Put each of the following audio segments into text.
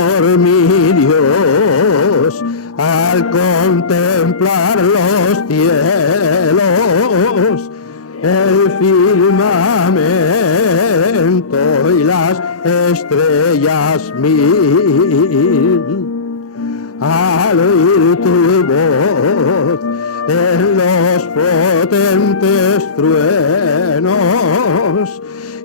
Señor mi Dios, al contemplar los cielos, el firmamento y las estrellas mil, al oír tu voz en los potentes truenos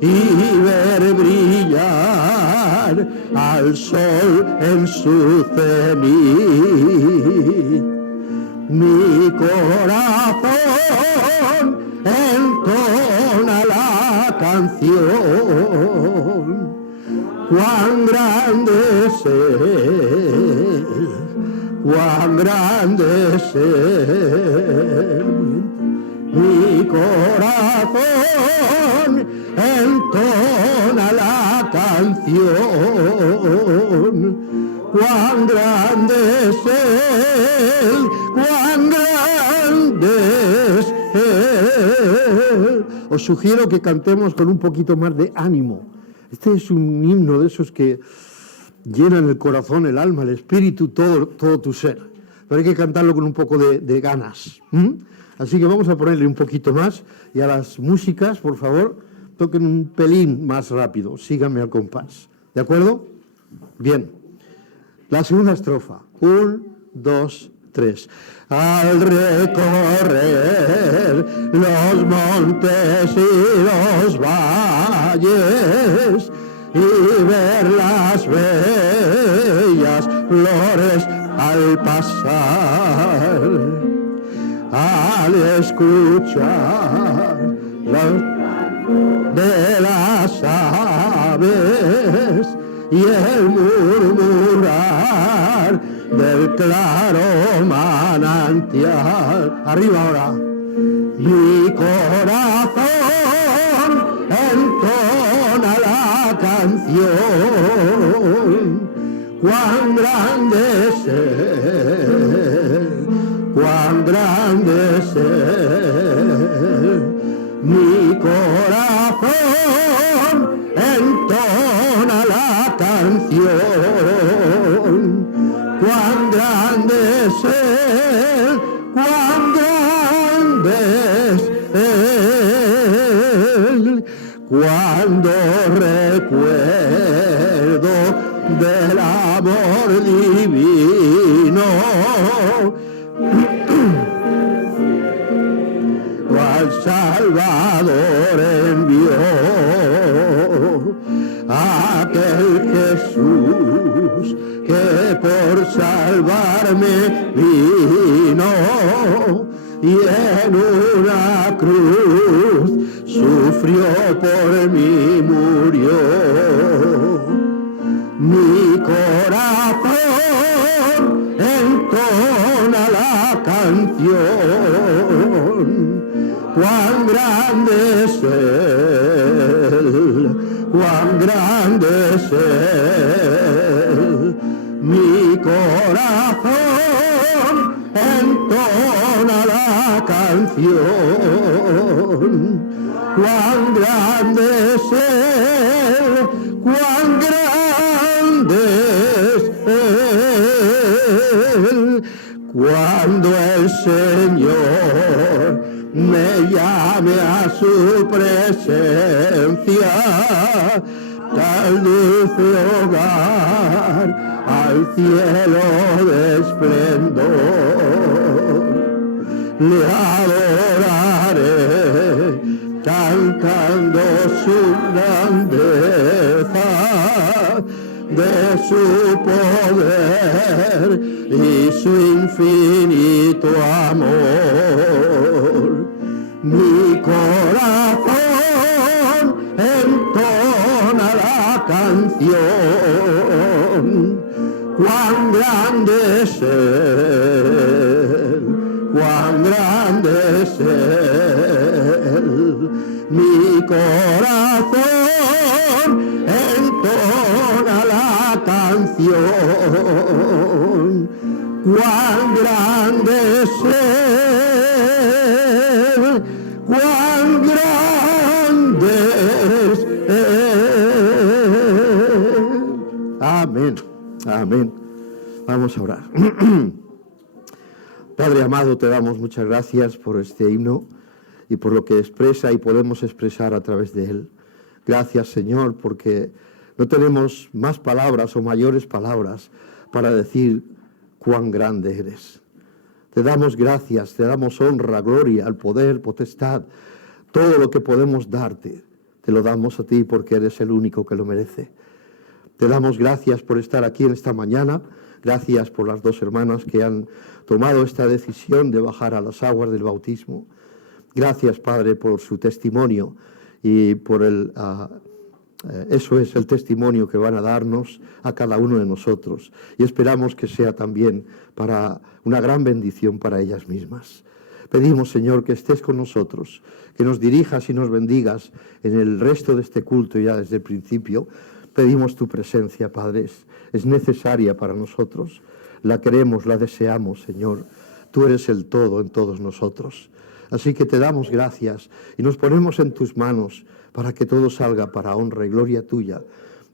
y ver brillar al sol en su cenit, mi corazón entona la canción. Cuán grande es Él, cuán grande es Él. Mi corazón entona la canción. Cuán grande es Él, cuán grande es Él. Os sugiero que cantemos con un poquito más de ánimo. Este es un himno de esos que llenan el corazón, el alma, el espíritu, todo tu ser. Pero hay que cantarlo con un poco de ganas. Así que vamos a ponerle un poquito más. Y a las músicas, por favor, toquen un pelín más rápido. Síganme al compás. ¿De acuerdo? Bien. La segunda estrofa. 1, 2, 3. Al recorrer los montes y los valles y ver las bellas flores al pasar, al escuchar de las aves y el murmurar del claro manantial. Arriba ahora. Mi corazón entona la canción. Cuán grande es Él, cuán grande es Él. Mi corazón entona la canción. Cuán grande es Él, cuán grande es Él. Cuando recuerdo del amor divino, cual Salvador envió aquel Jesús que por salvarme vino y en una cruz sufrió por mí, murió. Mi corazón entona la canción. Cuán grande es Él, cuán grande es Él. Mi corazón entona la canción. Cuán grande es Él, cuán grande es Él. Cuando el Señor me llame a su presencia, tal dulce hogar, al cielo de esplendor, le adoraré, cantando su grandeza, de su poder y su infinito amor. Mi corazón entona la canción. Cuán grande es Él, cuán grande es Él. Mi corazón entona la canción. Cuán grande es Él, cuán grande es Él. Amén, Amén. Vamos a orar. Padre amado, te damos muchas gracias por este himno y por lo que expresa y podemos expresar a través de él. Gracias, Señor, porque no tenemos más palabras o mayores palabras para decir cuán grande eres. Te damos gracias, te damos honra, gloria, al poder, potestad, todo lo que podemos darte, te lo damos a ti porque eres el único que lo merece. Te damos gracias por estar aquí en esta mañana, gracias por las dos hermanas que han tomado esta decisión de bajar a las aguas del bautismo. Gracias, Padre, por su testimonio y por eso es el testimonio que van a darnos a cada uno de nosotros. Y esperamos que sea también para una gran bendición para ellas mismas. Pedimos, Señor, que estés con nosotros, que nos dirijas y nos bendigas en el resto de este culto ya desde el principio. Pedimos tu presencia, Padre, es necesaria para nosotros. La queremos, la deseamos, Señor. Tú eres el todo en todos nosotros. Así que te damos gracias y nos ponemos en tus manos para que todo salga para honra y gloria tuya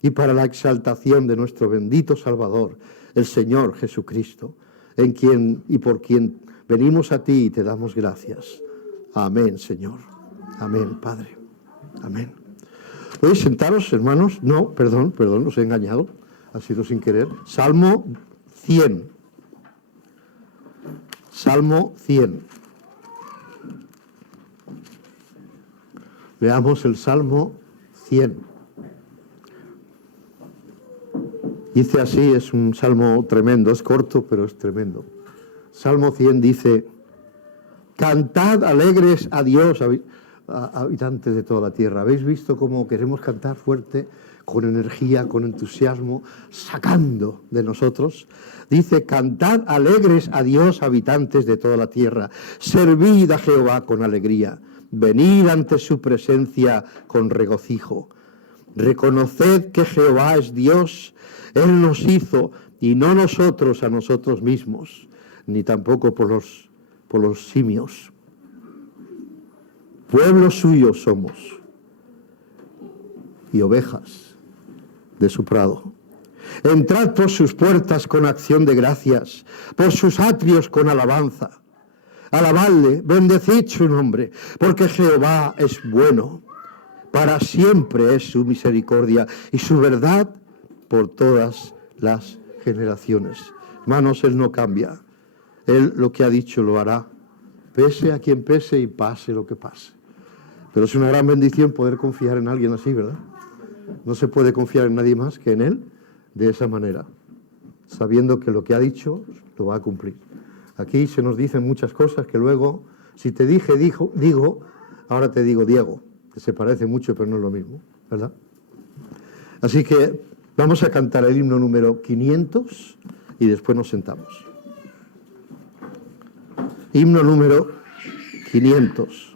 y para la exaltación de nuestro bendito Salvador, el Señor Jesucristo, en quien y por quien venimos a ti y te damos gracias. Amén, Señor. Amén, Padre. Amén. ¿Podéis sentaros, hermanos? No, perdón, os he engañado. Ha sido sin querer. Salmo 100. Salmo 100. Leamos el Salmo 100. Dice así, es un salmo tremendo, es corto, pero es tremendo. Salmo 100 dice: cantad alegres a Dios, habitantes de toda la tierra. ¿Habéis visto cómo queremos cantar fuerte, con energía, con entusiasmo, sacando de nosotros? Dice: cantad alegres a Dios, habitantes de toda la tierra. Servid a Jehová con alegría. Venid ante su presencia con regocijo. Reconoced que Jehová es Dios. Él nos hizo y no nosotros a nosotros mismos, ni tampoco por los simios. Pueblo suyo somos y ovejas de su prado. Entrad por sus puertas con acción de gracias, por sus atrios con alabanza. Alabadle, bendecid su nombre, porque Jehová es bueno. Para siempre es su misericordia y su verdad por todas las generaciones. Hermanos, Él no cambia. Él lo que ha dicho lo hará, pese a quien pese y pase lo que pase. Pero es una gran bendición poder confiar en alguien así, ¿verdad? No se puede confiar en nadie más que en Él de esa manera, sabiendo que lo que ha dicho lo va a cumplir. Aquí se nos dicen muchas cosas que luego, si te digo, ahora te digo Diego, que se parece mucho pero no es lo mismo, ¿verdad? Así que vamos a cantar el himno número 500 y después nos sentamos. Himno número 500.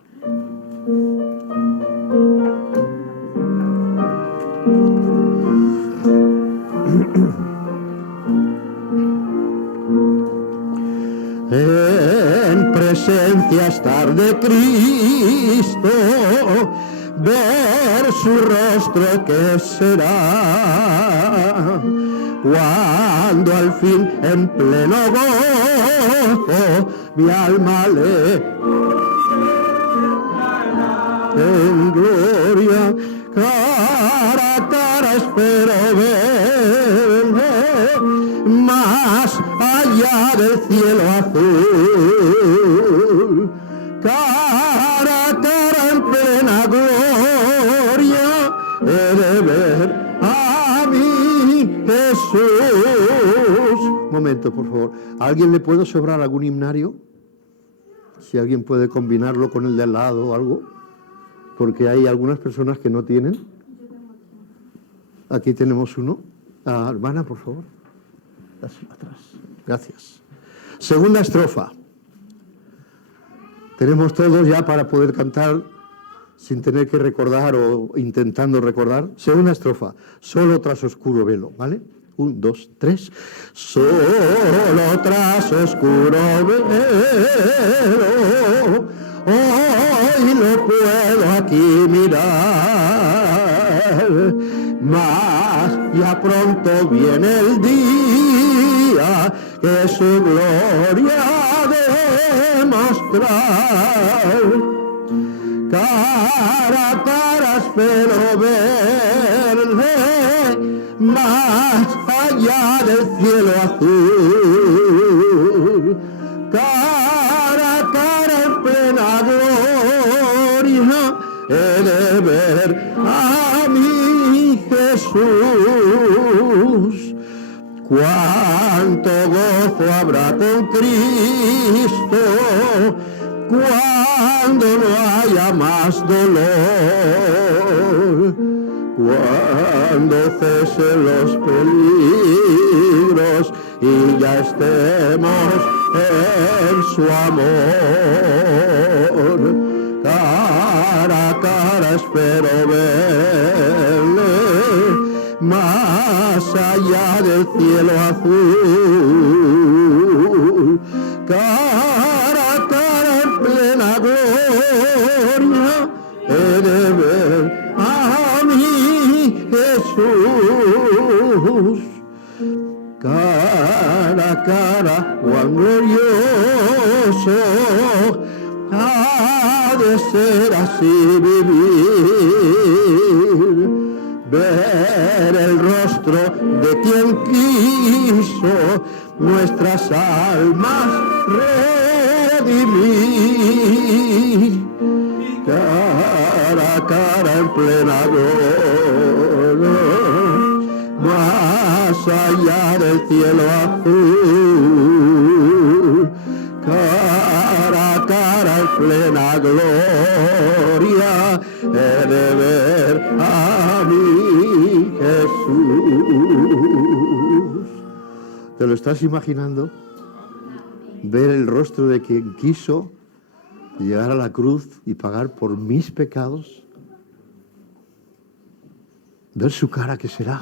En presencia estar de Cristo, ver su rostro que será, cuando al fin en pleno gozo mi alma le en gloria, cara a cara espero verle, más allá del cielo azul, cara a cara en plena gloria, he de ver a mi Jesús. Un momento, por favor. ¿A alguien le puede sobrar algún himnario? Si alguien puede combinarlo con el de al lado o algo, porque hay algunas personas que no tienen. Aquí tenemos uno. Hermana, por favor. Atrás. Gracias. Segunda estrofa. Tenemos todos ya para poder cantar sin tener que recordar o intentando recordar. Segunda estrofa. Solo tras oscuro velo, ¿vale? 1, 2, 3. Solo tras oscuro velo, hoy lo puedo aquí mirar, mas ya pronto viene el día que su gloria ha de mostrar. Cara a cara espero verle más allá del cielo azul. Cara a cara en plena gloria he de ver a mi Jesús. Cuánto gozo habrá con Cristo cuando no haya más dolor, cuando cesen los peligros y ya estemos en su amor. Cara a cara espero verle más allá del cielo azul. Cara a cara en plena gloria he de ver a mi Jesús. Cara a cara, cuán glorioso ha de ser así vivir, ver el rostro de quien quiso nuestras almas redimir. Cara a cara en plena gloria, más allá del cielo azul. Cara a cara en plena gloria he de ver a mi Jesús. ¿Te lo estás imaginando? Ver el rostro de quien quiso llegar a la cruz y pagar por mis pecados. Ver su cara, ¿qué será?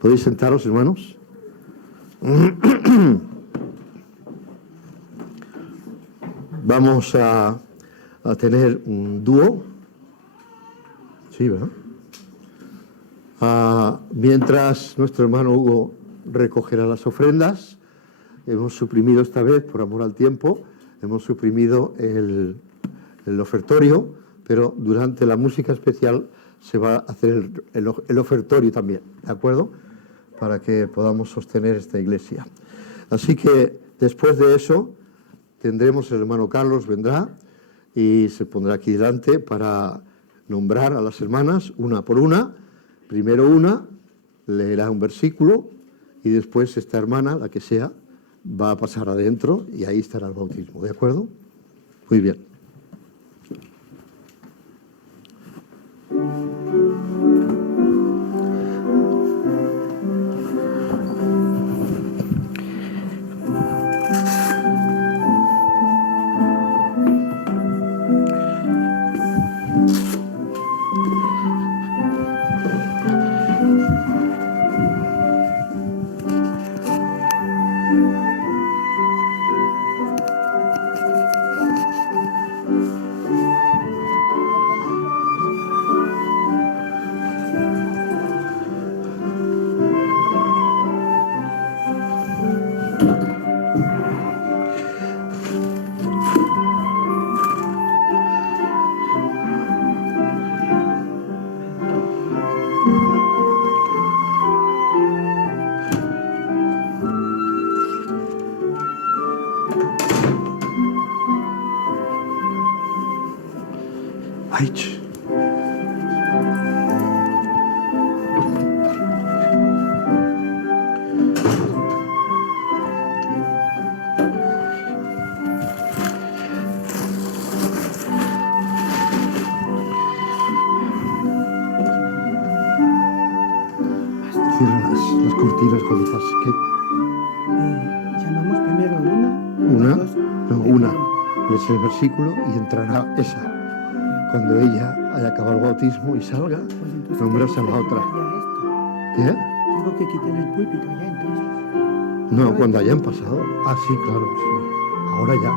¿Podéis sentaros, hermanos? Vamos a tener un dúo. Sí, ¿verdad? Mientras nuestro hermano Hugo recogerá las ofrendas, hemos suprimido esta vez, por amor al tiempo, hemos suprimido el ofertorio, pero durante la música especial se va a hacer el ofertorio también, ¿de acuerdo? Para que podamos sostener esta iglesia. Así que después de eso tendremos, el hermano Carlos vendrá y se pondrá aquí delante para nombrar a las hermanas una por una. Primero una leerá un versículo y después esta hermana, la que sea, va a pasar adentro y ahí estará el bautismo, ¿de acuerdo? Muy bien. Cierra las cortinas cuando pase. ¿Qué? Llamamos primero a ¿Una? dos. No, una. Es el versículo y entrará esa. Cuando ella haya acabado el bautismo y salga, Pues nombras a la otra. ¿Qué? Tengo que quitar el púlpito ya, entonces. No, cuando hayan pasado. Ah, sí, claro, sí. Ahora ya.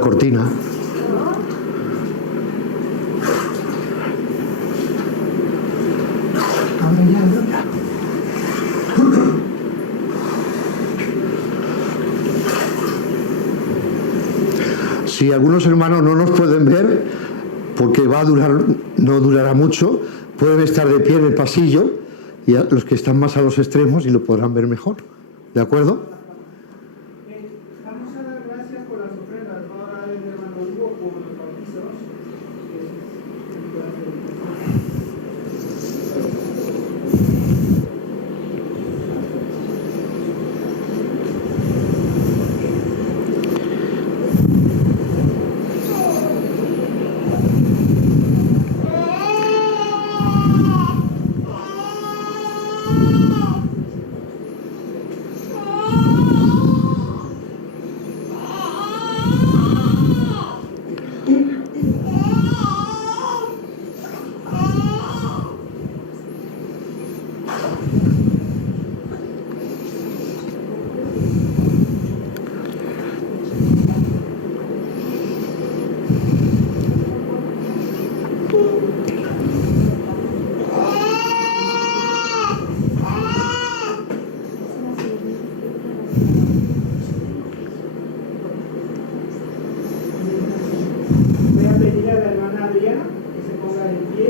la cortina. Si algunos hermanos no nos pueden ver, porque no durará mucho, pueden estar de pie en el pasillo y los que están más a los extremos y lo podrán ver mejor. ¿De acuerdo? Vamos a dar gracias por las ofrendas. Ahora el hermano Hugo por los bautizos. Voy a pedir a la hermana Adriana que se ponga de pie.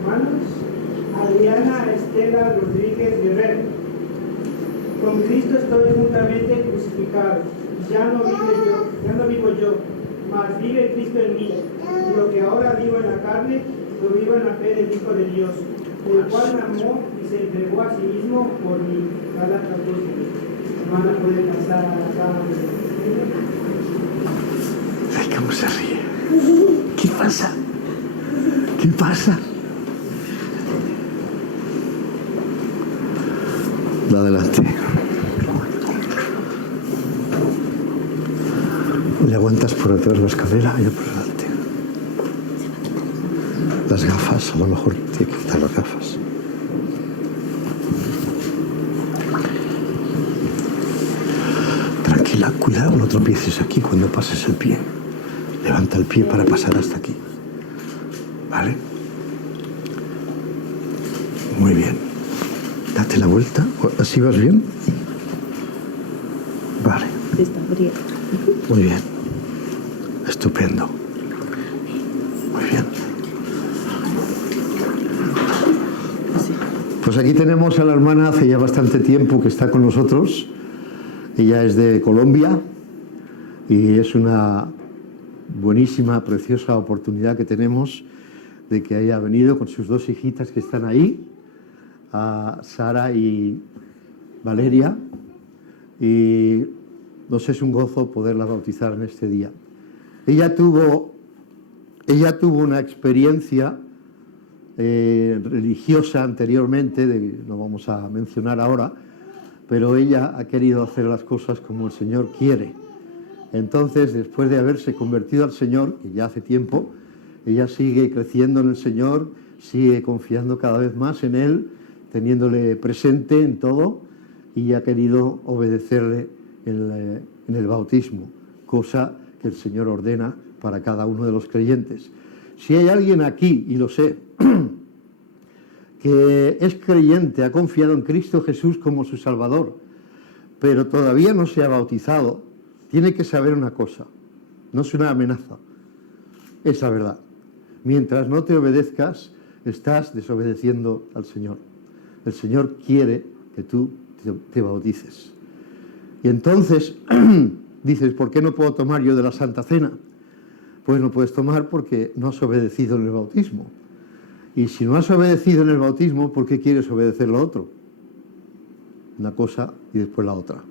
Hermanos, Adriana Estela Rodríguez Guerrero. Con Cristo estoy juntamente crucificado. Ya no vivo yo, mas vive Cristo en mí. Y lo que ahora vivo en la carne, lo vivo en la fe del Hijo de Dios, el cual me amó y se entregó a sí mismo por mí. Gálatas 2:10. Hermana, puede pasar a la cama. Ay, cómo se ríe. ¿Qué pasa? ¿Qué pasa? Va adelante. Le aguantas por detrás la escalera y yo por delante. Las gafas, a lo mejor tiene que quitar las gafas. Tranquila, cuidado, no tropieces aquí cuando pases el pie. Levanta el pie para pasar hasta aquí. ¿Vale? Muy bien. Date la vuelta. ¿Así vas bien? Vale. Muy bien. Estupendo. Muy bien. Pues aquí tenemos a la hermana hace ya bastante tiempo que está con nosotros. Ella es de Colombia y es una buenísima, preciosa oportunidad que tenemos de que haya venido con sus dos hijitas que están ahí, a Sara y Valeria, y nos es un gozo poderla bautizar en este día. Ella tuvo una experiencia religiosa anteriormente, no vamos a mencionar ahora, pero ella ha querido hacer las cosas como el Señor quiere. Entonces, después de haberse convertido al Señor, que ya hace tiempo, ella sigue creciendo en el Señor, sigue confiando cada vez más en Él, teniéndole presente en todo, y ha querido obedecerle en el bautismo, cosa que el Señor ordena para cada uno de los creyentes. Si hay alguien aquí, y lo sé, que es creyente, ha confiado en Cristo Jesús como su Salvador, pero todavía no se ha bautizado, tiene que saber una cosa, no es una amenaza, es la verdad. Mientras no te obedezcas, estás desobedeciendo al Señor. El Señor quiere que tú te bautices. Y entonces dices, ¿por qué no puedo tomar yo de la Santa Cena? Pues no puedes tomar porque no has obedecido en el bautismo. Y si no has obedecido en el bautismo, ¿por qué quieres obedecer lo otro? Una cosa y después la otra.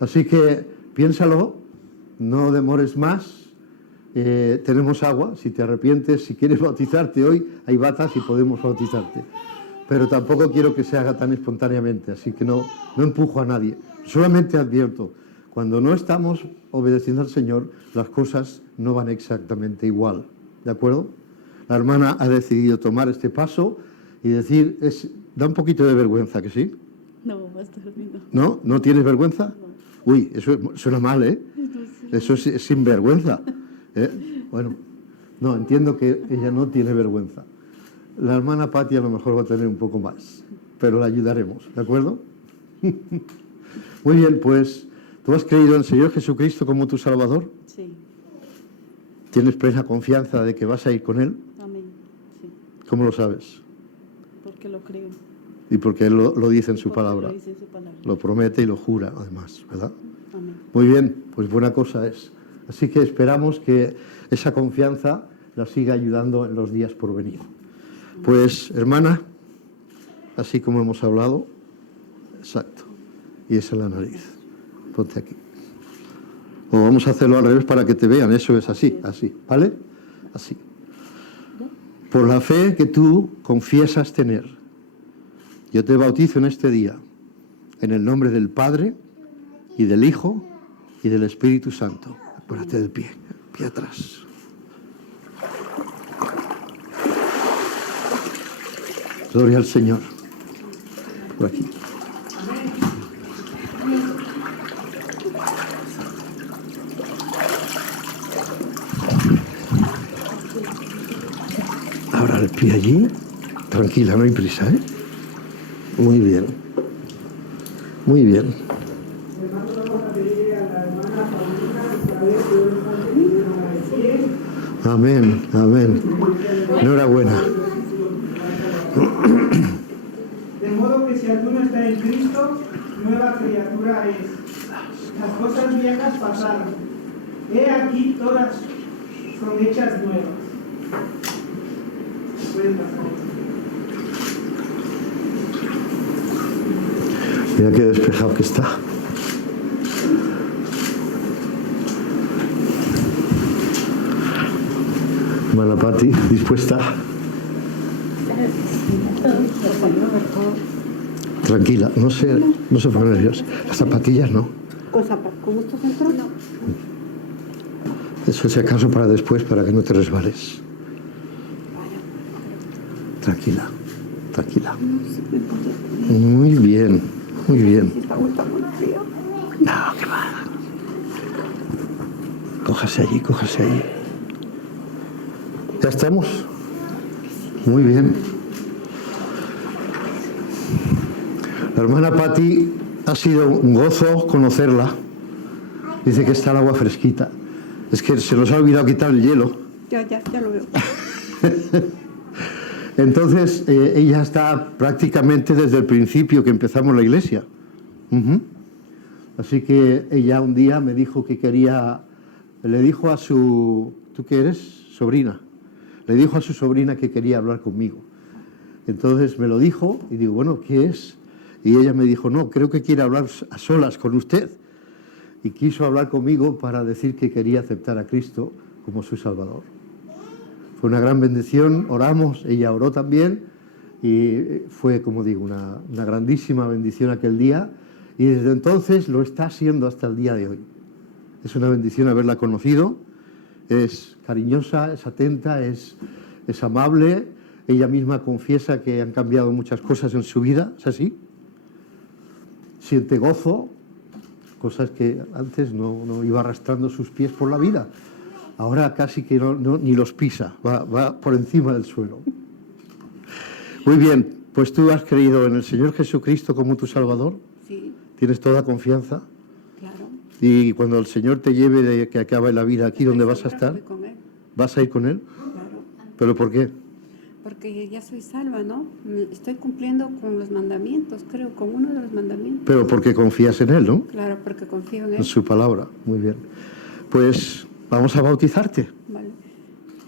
Así que piénsalo, no demores más. Tenemos agua, si te arrepientes, si quieres bautizarte hoy, hay batas y podemos bautizarte. Pero tampoco quiero que se haga tan espontáneamente, así que no empujo a nadie. Solamente advierto, cuando no estamos obedeciendo al Señor, las cosas no van exactamente igual. ¿De acuerdo? La hermana ha decidido tomar este paso y decir, da un poquito de vergüenza, ¿que sí? No, bastante no. ¿No? ¿No tienes vergüenza? No. Uy, eso suena mal, ¿eh? No sé. Eso es sinvergüenza. Bueno, no, entiendo que ella no tiene vergüenza. La hermana Pati a lo mejor va a tener un poco más, pero la ayudaremos, ¿de acuerdo? Muy bien, pues, ¿tú has creído en el Señor Jesucristo como tu Salvador? Sí. ¿Tienes plena confianza de que vas a ir con Él? Amén. Sí. ¿Cómo lo sabes? Porque lo creo. Y porque Él lo dice en su Porque palabra. Lo dice en su palabra. Lo promete y lo jura, además, ¿verdad? Amén. Muy bien, pues buena cosa es. Así que esperamos que esa confianza la siga ayudando en los días por venir. Pues, hermana, así como hemos hablado, exacto, y esa es la nariz. Ponte aquí. O vamos a hacerlo al revés para que te vean, eso es así, así, ¿vale? Así. Por la fe que tú confiesas tener, yo te bautizo en este día, en el nombre del Padre, y del Hijo, y del Espíritu Santo. Párate del pie atrás. Gloria al Señor. Por aquí. Ahora el pie allí. Tranquila, no hay prisa, ¿eh? Muy bien. Muy bien. Hermanos, vamos a pedir a la hermana Paulina otra vez que Dios está de pie. Amén, amén. Enhorabuena. De modo que si alguno está en Cristo, nueva criatura es. Las cosas viejas pasaron. He aquí todas son hechas nuevas. Pueden pasar. Mira qué despejado que está. Hermana Pati, ¿dispuesta? Tranquila, no se ponga nerviosa. Las zapatillas no. ¿Con estos centros? No. Eso si acaso para después, para que no te resbales. Tranquila, tranquila. Muy bien, muy bien. No, qué va. Cójase allí, cójase allí. ¿Ya estamos? Muy bien. La hermana Pati ha sido un gozo conocerla. Dice que está el agua fresquita. Es que se nos ha olvidado quitar el hielo. Ya lo veo. Entonces, ella está prácticamente desde el principio que empezamos la iglesia. Así que ella un día me dijo que quería, le dijo a su, ¿tú qué eres? Sobrina. Le dijo a su sobrina que quería hablar conmigo. Entonces me lo dijo y digo, bueno, ¿qué es? Y ella me dijo, no, creo que quiere hablar a solas con usted. Y quiso hablar conmigo para decir que quería aceptar a Cristo como su Salvador. Fue una gran bendición, oramos, ella oró también y fue, como digo, una grandísima bendición aquel día y desde entonces lo está siendo hasta el día de hoy. Es una bendición haberla conocido, es cariñosa, es atenta, es amable, ella misma confiesa que han cambiado muchas cosas en su vida, ¿es así? Siente gozo, cosas que antes no iba arrastrando sus pies por la vida. Ahora casi que ni los pisa, va por encima del suelo. Muy bien, pues tú has creído en el Señor Jesucristo como tu Salvador. Sí. ¿Tienes toda confianza? Claro. Y cuando el Señor te lleve de que acabe la vida aquí, ¿dónde vas a estar? Con él. ¿Vas a ir con Él? Claro. ¿Pero por qué? Porque ya soy salva, ¿no? Estoy cumpliendo con los mandamientos, creo, con uno de los mandamientos. Pero porque confías en Él, ¿no? Claro, porque confío en En él. su palabra. Muy bien. Pues vamos a bautizarte. Vale.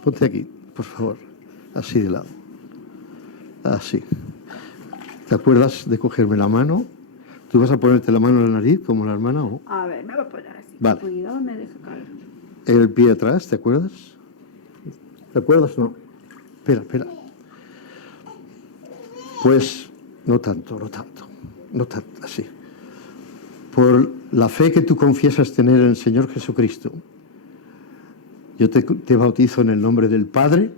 Ponte aquí, por favor. Así de lado. Así. ¿Te acuerdas de cogerme la mano? ¿Tú vas a ponerte la mano en la nariz como la hermana o...? A ver, me voy a poner así. Vale. Cuidado, me deja caer. El pie atrás, ¿te acuerdas? ¿Te acuerdas o no? Espera. Pues no tanto, así. Por la fe que tú confiesas tener en el Señor Jesucristo, yo te bautizo en el nombre del Padre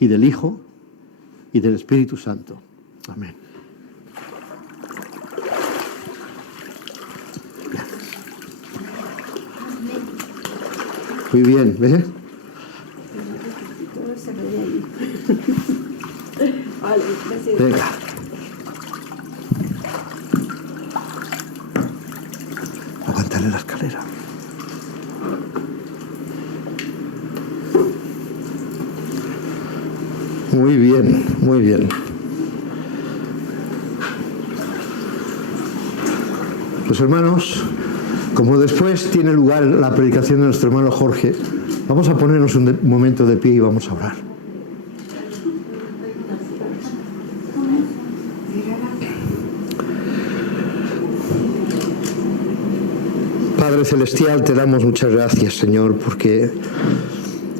y del Hijo y del Espíritu Santo. Amén. Muy bien, ¿ves? Todo se ve ahí. Vale, gracias. Venga. Aguántale la escalera. Muy bien, muy bien. Pues hermanos, como después tiene lugar la predicación de nuestro hermano Jorge, vamos a ponernos un momento de pie y vamos a orar. Padre Celestial, te damos muchas gracias, Señor, porque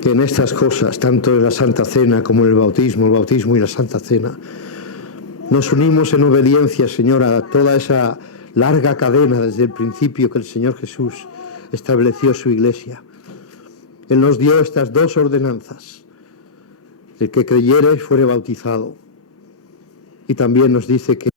en estas cosas, tanto en la Santa Cena como en el bautismo y la Santa Cena, nos unimos en obediencia, Señor, a toda esa larga cadena desde el principio que el Señor Jesús estableció su iglesia. Él nos dio estas dos ordenanzas: el que creyere fuere bautizado, y también nos dice que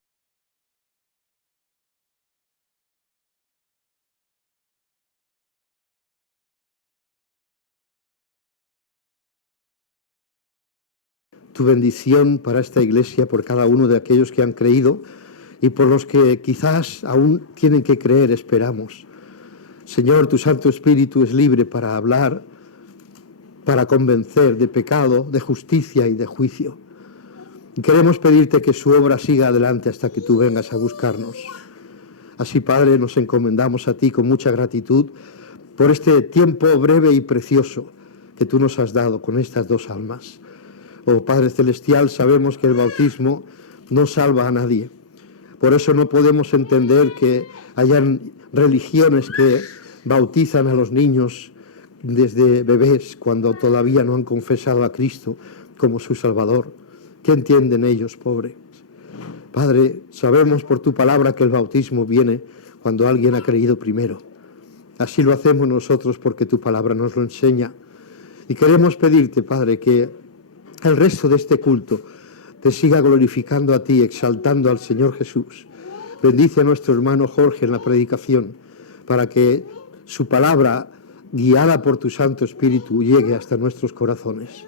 tu bendición para esta iglesia, por cada uno de aquellos que han creído y por los que quizás aún tienen que creer, esperamos. Señor, tu Santo Espíritu es libre para hablar, para convencer de pecado, de justicia y de juicio. Y queremos pedirte que su obra siga adelante hasta que tú vengas a buscarnos. Así, Padre, nos encomendamos a ti con mucha gratitud por este tiempo breve y precioso que tú nos has dado con estas dos almas. Oh Padre Celestial, sabemos que el bautismo no salva a nadie. Por eso no podemos entender que hayan religiones que bautizan a los niños desde bebés cuando todavía no han confesado a Cristo como su Salvador. ¿Qué entienden ellos, pobres? Padre, sabemos por tu palabra que el bautismo viene cuando alguien ha creído primero. Así lo hacemos nosotros porque tu palabra nos lo enseña. Y queremos pedirte, Padre, que el resto de este culto te siga glorificando a ti, exaltando al Señor Jesús. Bendice a nuestro hermano Jorge en la predicación, para que su palabra, guiada por tu Santo Espíritu, llegue hasta nuestros corazones.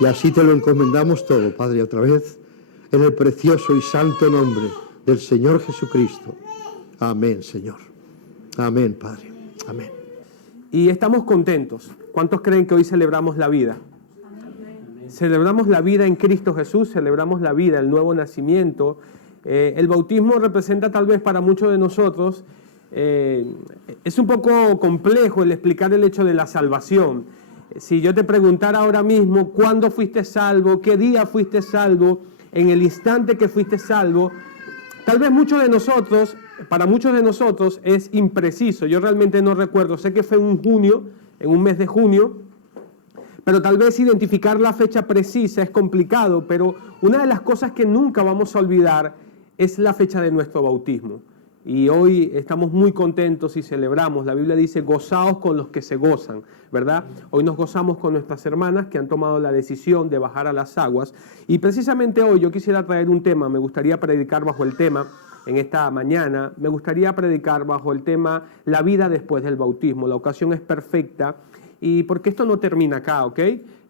Y así te lo encomendamos todo, Padre, otra vez, en el precioso y santo nombre del Señor Jesucristo. Amén, Señor. Amén, Padre. Amén. Y estamos contentos. ¿Cuántos creen que hoy celebramos la vida? Celebramos la vida en Cristo Jesús, celebramos la vida, el nuevo nacimiento. El bautismo representa tal vez para muchos de nosotros, es un poco complejo el explicar el hecho de la salvación. Si yo te preguntara ahora mismo cuándo fuiste salvo, qué día fuiste salvo, en el instante que fuiste salvo, tal vez para muchos de nosotros es impreciso. Yo realmente no recuerdo, sé que fue en un mes de junio, pero tal vez identificar la fecha precisa es complicado, pero una de las cosas que nunca vamos a olvidar es la fecha de nuestro bautismo. Y hoy estamos muy contentos y celebramos. La Biblia dice, gozaos con los que se gozan, ¿verdad? Hoy nos gozamos con nuestras hermanas que han tomado la decisión de bajar a las aguas. Y precisamente hoy yo quisiera traer un tema, me gustaría predicar bajo el tema, en esta mañana, me gustaría predicar bajo el tema la vida después del bautismo. La ocasión es perfecta. Y porque esto no termina acá, ¿ok?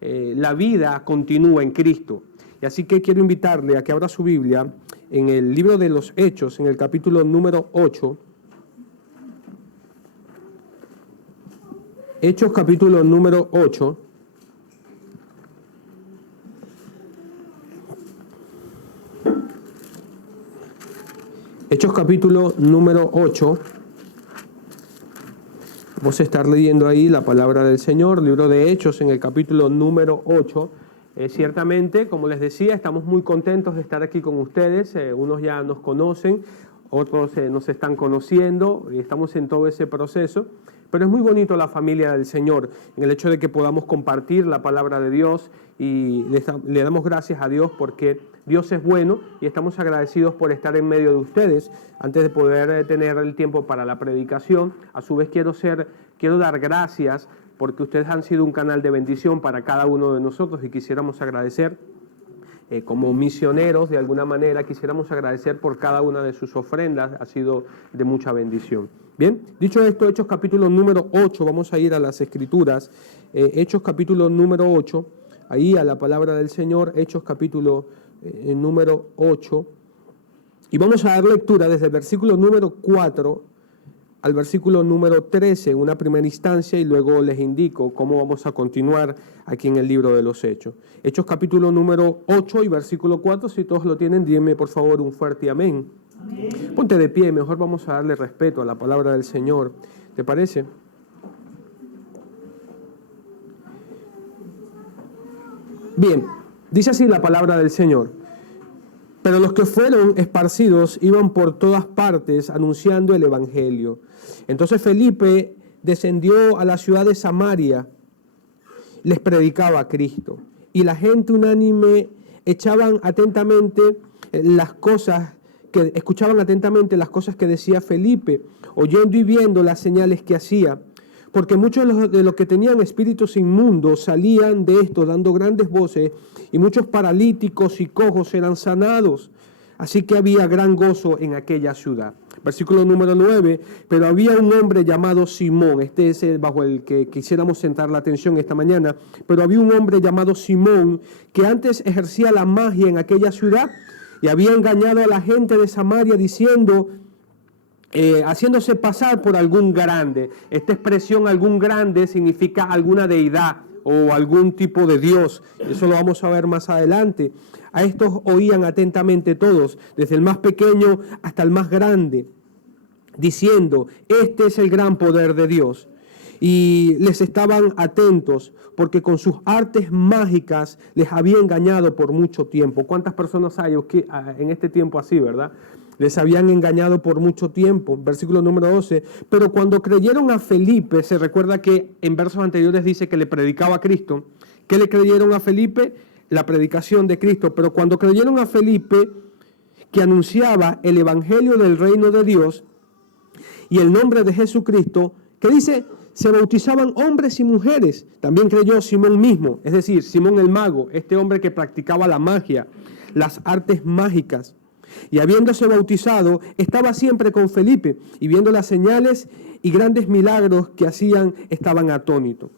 La vida continúa en Cristo. Y así que quiero invitarle a que abra su Biblia en el libro de los Hechos, en el capítulo número 8. Hechos capítulo número 8. Hechos capítulo número 8. Vamos a estar leyendo ahí la palabra del Señor, libro de Hechos, en el capítulo número 8. Ciertamente, como les decía, estamos muy contentos de estar aquí con ustedes. Unos ya nos conocen, otros nos están conociendo y estamos en todo ese proceso. Pero es muy bonito la familia del Señor, en el hecho de que podamos compartir la palabra de Dios y le damos gracias a Dios porque Dios es bueno y estamos agradecidos por estar en medio de ustedes. Antes de poder tener el tiempo para la predicación, a su vez quiero dar gracias porque ustedes han sido un canal de bendición para cada uno de nosotros y quisiéramos agradecer como misioneros, de alguna manera, quisiéramos agradecer por cada una de sus ofrendas, ha sido de mucha bendición. Bien, dicho esto, Hechos capítulo número 8, vamos a ir a las Escrituras, Hechos capítulo número 8, ahí a la palabra del Señor, Hechos capítulo número 8, y vamos a dar lectura desde el versículo número 4 al versículo número 13 en una primera instancia, y luego les indico cómo vamos a continuar aquí en el libro de los Hechos. Hechos capítulo número 8 y versículo 4, si todos lo tienen, díganme por favor un fuerte amén. Amén. Ponte de pie, mejor vamos a darle respeto a la palabra del Señor. ¿Te parece? Bien, dice así la palabra del Señor. Pero los que fueron esparcidos iban por todas partes anunciando el evangelio. Entonces Felipe descendió a la ciudad de Samaria, les predicaba a Cristo. Y la gente unánime escuchaban atentamente las cosas que decía Felipe, oyendo y viendo las señales que hacía. Porque muchos de los que tenían espíritus inmundos salían de esto dando grandes voces, y muchos paralíticos y cojos eran sanados. Así que había gran gozo en aquella ciudad. Versículo número 9, pero había un hombre llamado Simón, este es el bajo el que quisiéramos centrar la atención esta mañana, pero había un hombre llamado Simón que antes ejercía la magia en aquella ciudad y había engañado a la gente de Samaria diciendo, haciéndose pasar por algún grande. Esta expresión algún grande significa alguna deidad o algún tipo de Dios. Eso lo vamos a ver más adelante. A estos oían atentamente todos, desde el más pequeño hasta el más grande, diciendo, este es el gran poder de Dios. Y les estaban atentos, porque con sus artes mágicas les había engañado por mucho tiempo. ¿Cuántas personas hay en este tiempo así, verdad? Les habían engañado por mucho tiempo. Versículo número 12. Pero cuando creyeron a Felipe, se recuerda que en versos anteriores dice que le predicaba a Cristo. ¿Qué le creyeron a Felipe? La predicación de Cristo. Pero cuando creyeron a Felipe, que anunciaba el evangelio del reino de Dios y el nombre de Jesucristo, que dice, se bautizaban hombres y mujeres. También creyó Simón mismo, es decir, Simón el mago, este hombre que practicaba la magia, las artes mágicas. Y habiéndose bautizado, estaba siempre con Felipe, y viendo las señales y grandes milagros que hacían, estaban atónitos.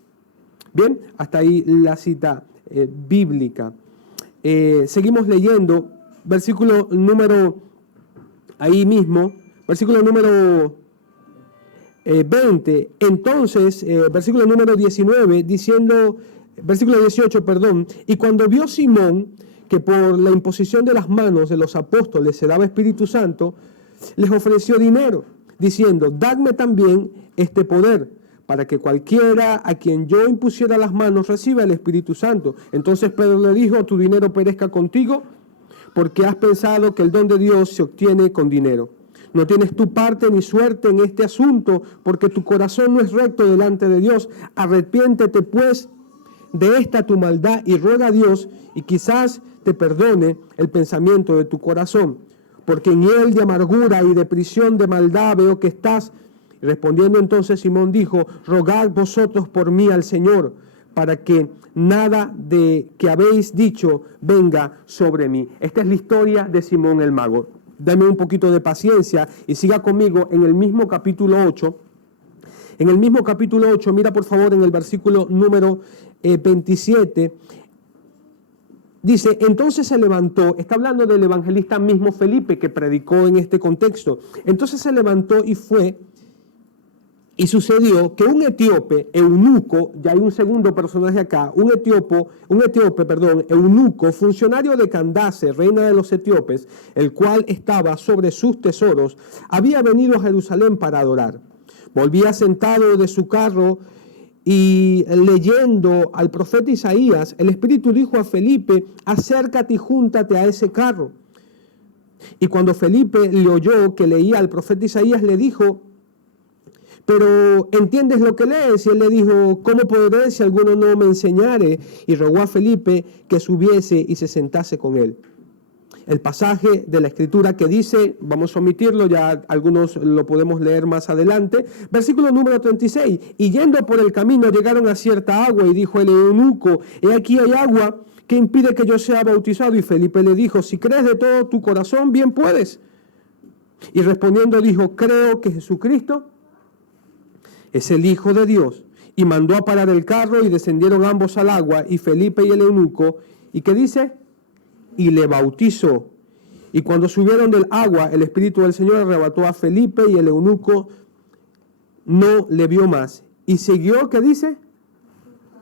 Bien, hasta ahí la cita bíblica. Seguimos leyendo, versículo número, ahí mismo, versículo número 20. Entonces, versículo número 19, diciendo, versículo 18, perdón, y cuando vio Simón que por la imposición de las manos de los apóstoles se daba Espíritu Santo, les ofreció dinero, diciendo, dadme también este poder, para que cualquiera a quien yo impusiera las manos reciba el Espíritu Santo. Entonces Pedro le dijo, tu dinero perezca contigo, porque has pensado que el don de Dios se obtiene con dinero. No tienes tu parte ni suerte en este asunto, porque tu corazón no es recto delante de Dios. Arrepiéntete pues de esta tu maldad y ruega a Dios, y quizás te perdone el pensamiento de tu corazón, porque en él de amargura y de prisión de maldad veo que estás. Respondiendo entonces Simón dijo, rogad vosotros por mí al Señor, para que nada de que habéis dicho venga sobre mí. Esta es la historia de Simón el mago. Dame un poquito de paciencia y siga conmigo en el mismo capítulo 8. En el mismo capítulo 8, mira por favor en el versículo número 27, dice, entonces se levantó, está hablando del evangelista mismo Felipe que predicó en este contexto, entonces se levantó y fue, y sucedió que un etíope, eunuco, ya hay un segundo personaje acá, un etíope, eunuco, funcionario de Candace, reina de los etíopes, el cual estaba sobre sus tesoros, había venido a Jerusalén para adorar. Volvía sentado de su carro y leyendo al profeta Isaías, el Espíritu dijo a Felipe, acércate y júntate a ese carro. Y cuando Felipe le oyó que leía al profeta Isaías, le dijo, pero ¿entiendes lo que lees? Y él le dijo, ¿cómo podré si alguno no me enseñare? Y rogó a Felipe que subiese y se sentase con él. el pasaje de la Escritura que dice, vamos a omitirlo, ya algunos lo podemos leer más adelante, versículo número 36, y yendo por el camino llegaron a cierta agua y dijo el eunuco, he aquí hay agua, ¿qué impide que yo sea bautizado? Y Felipe le dijo, si crees de todo tu corazón, bien puedes. Y respondiendo dijo, creo que Jesucristo es el Hijo de Dios. Y mandó a parar el carro y descendieron ambos al agua, y Felipe y el eunuco, ¿y qué dice? Y le bautizó. Y cuando subieron del agua, el Espíritu del Señor arrebató a Felipe y el eunuco no le vio más. Y siguió, ¿qué dice?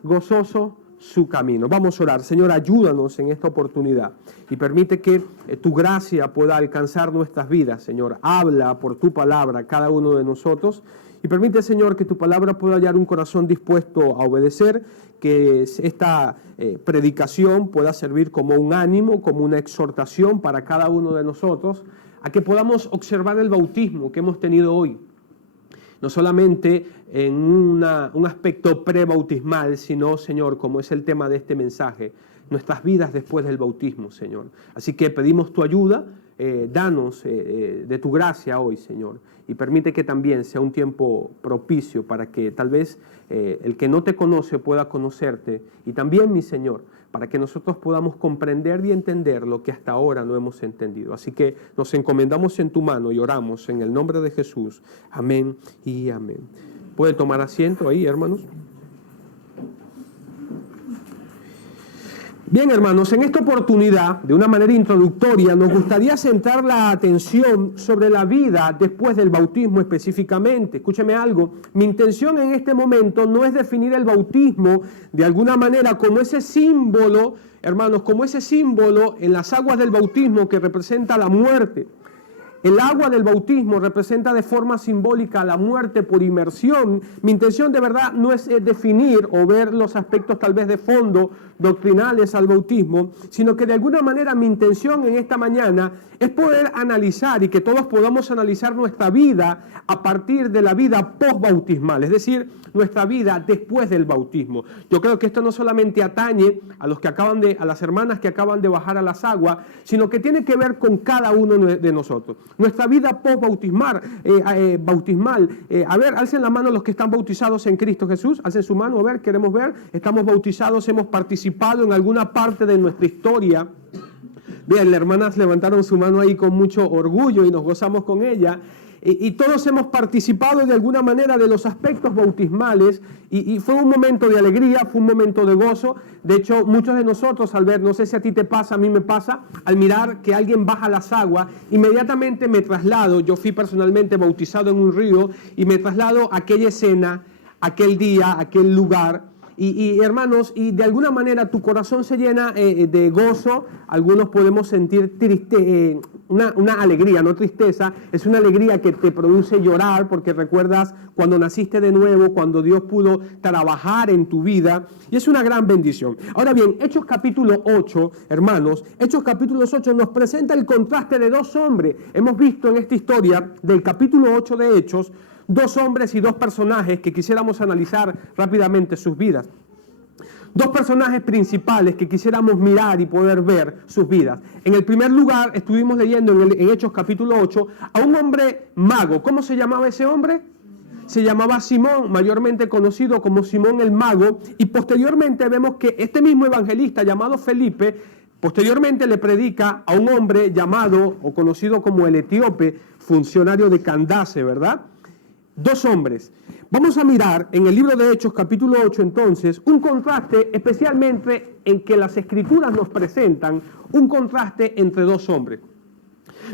Gozoso su camino. Vamos a orar. Señor, ayúdanos en esta oportunidad y permite que tu gracia pueda alcanzar nuestras vidas. Señor, habla por tu palabra a cada uno de nosotros y permite, Señor, que tu palabra pueda hallar un corazón dispuesto a obedecer, que esta predicación pueda servir como un ánimo, como una exhortación para cada uno de nosotros, a que podamos observar el bautismo que hemos tenido hoy. No solamente en un aspecto prebautismal, sino, Señor, como es el tema de este mensaje, nuestras vidas después del bautismo, Señor. Así que pedimos tu ayuda, danos de tu gracia hoy, Señor, y permite que también sea un tiempo propicio para que tal vez el que no te conoce pueda conocerte, y también, mi Señor, para que nosotros podamos comprender y entender lo que hasta ahora no hemos entendido. Así que nos encomendamos en tu mano y oramos en el nombre de Jesús. Amén y amén. ¿Puede tomar asiento ahí, hermanos? Bien, hermanos, en esta oportunidad, de una manera introductoria, nos gustaría centrar la atención sobre la vida después del bautismo específicamente. Escúcheme algo, mi intención en este momento no es definir el bautismo de alguna manera como ese símbolo, hermanos, como ese símbolo en las aguas del bautismo que representa la muerte. El agua del bautismo representa de forma simbólica la muerte por inmersión. Mi intención de verdad no es definir o ver los aspectos tal vez de fondo doctrinales al bautismo, sino que de alguna manera mi intención en esta mañana es poder analizar y que todos podamos analizar nuestra vida a partir de la vida postbautismal, es decir, nuestra vida después del bautismo. Yo creo que esto no solamente atañe a las hermanas que acaban de bajar a las aguas, sino que tiene que ver con cada uno de nosotros. Nuestra vida postbautismal, a ver, alcen la mano los que están bautizados en Cristo Jesús, alcen su mano, a ver, queremos ver, estamos bautizados, hemos participado en alguna parte de nuestra historia. Bien, las hermanas levantaron su mano ahí con mucho orgullo y nos gozamos con ella. Y todos hemos participado de alguna manera de los aspectos bautismales y fue un momento de alegría, fue un momento de gozo. De hecho, muchos de nosotros al ver, no sé si a ti te pasa, a mí me pasa, al mirar que alguien baja las aguas, inmediatamente me traslado, yo fui personalmente bautizado en un río y me traslado a aquella escena, aquel día, aquel lugar. Y hermanos, y de alguna manera tu corazón se llena de gozo. Algunos podemos sentir una alegría, no tristeza, es una alegría que te produce llorar porque recuerdas cuando naciste de nuevo, cuando Dios pudo trabajar en tu vida, y es una gran bendición. Ahora bien, Hechos capítulo 8, hermanos, Hechos capítulo 8 nos presenta el contraste de dos hombres. Hemos visto en esta historia del capítulo 8 de Hechos, dos hombres y dos personajes que quisiéramos analizar rápidamente sus vidas. Dos personajes principales que quisiéramos mirar y poder ver sus vidas. En el primer lugar, estuvimos leyendo en Hechos capítulo 8 a un hombre mago. ¿Cómo se llamaba ese hombre? Se llamaba Simón, mayormente conocido como Simón el Mago. Y posteriormente vemos que este mismo evangelista llamado Felipe, posteriormente le predica a un hombre llamado o conocido como el etíope, funcionario de Candace, ¿verdad? Dos hombres. Vamos a mirar en el libro de Hechos capítulo 8 entonces un contraste, especialmente en que las escrituras nos presentan un contraste entre dos hombres.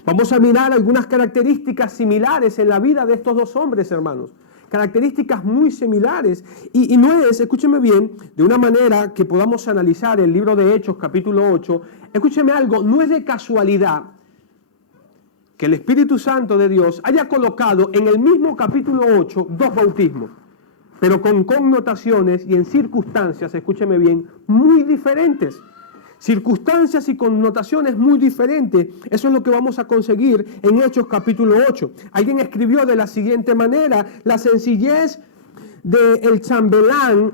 Vamos a mirar algunas características similares en la vida de estos dos hombres, hermanos. Características muy similares. Y no es, escúcheme bien, de una manera que podamos analizar el libro de Hechos capítulo 8, escúcheme algo, no es de casualidad que el Espíritu Santo de Dios haya colocado en el mismo capítulo 8 dos bautismos, pero con connotaciones y en circunstancias, escúcheme bien, muy diferentes. Circunstancias y connotaciones muy diferentes. Eso es lo que vamos a conseguir en Hechos capítulo 8. Alguien escribió de la siguiente manera: la sencillez del chambelán,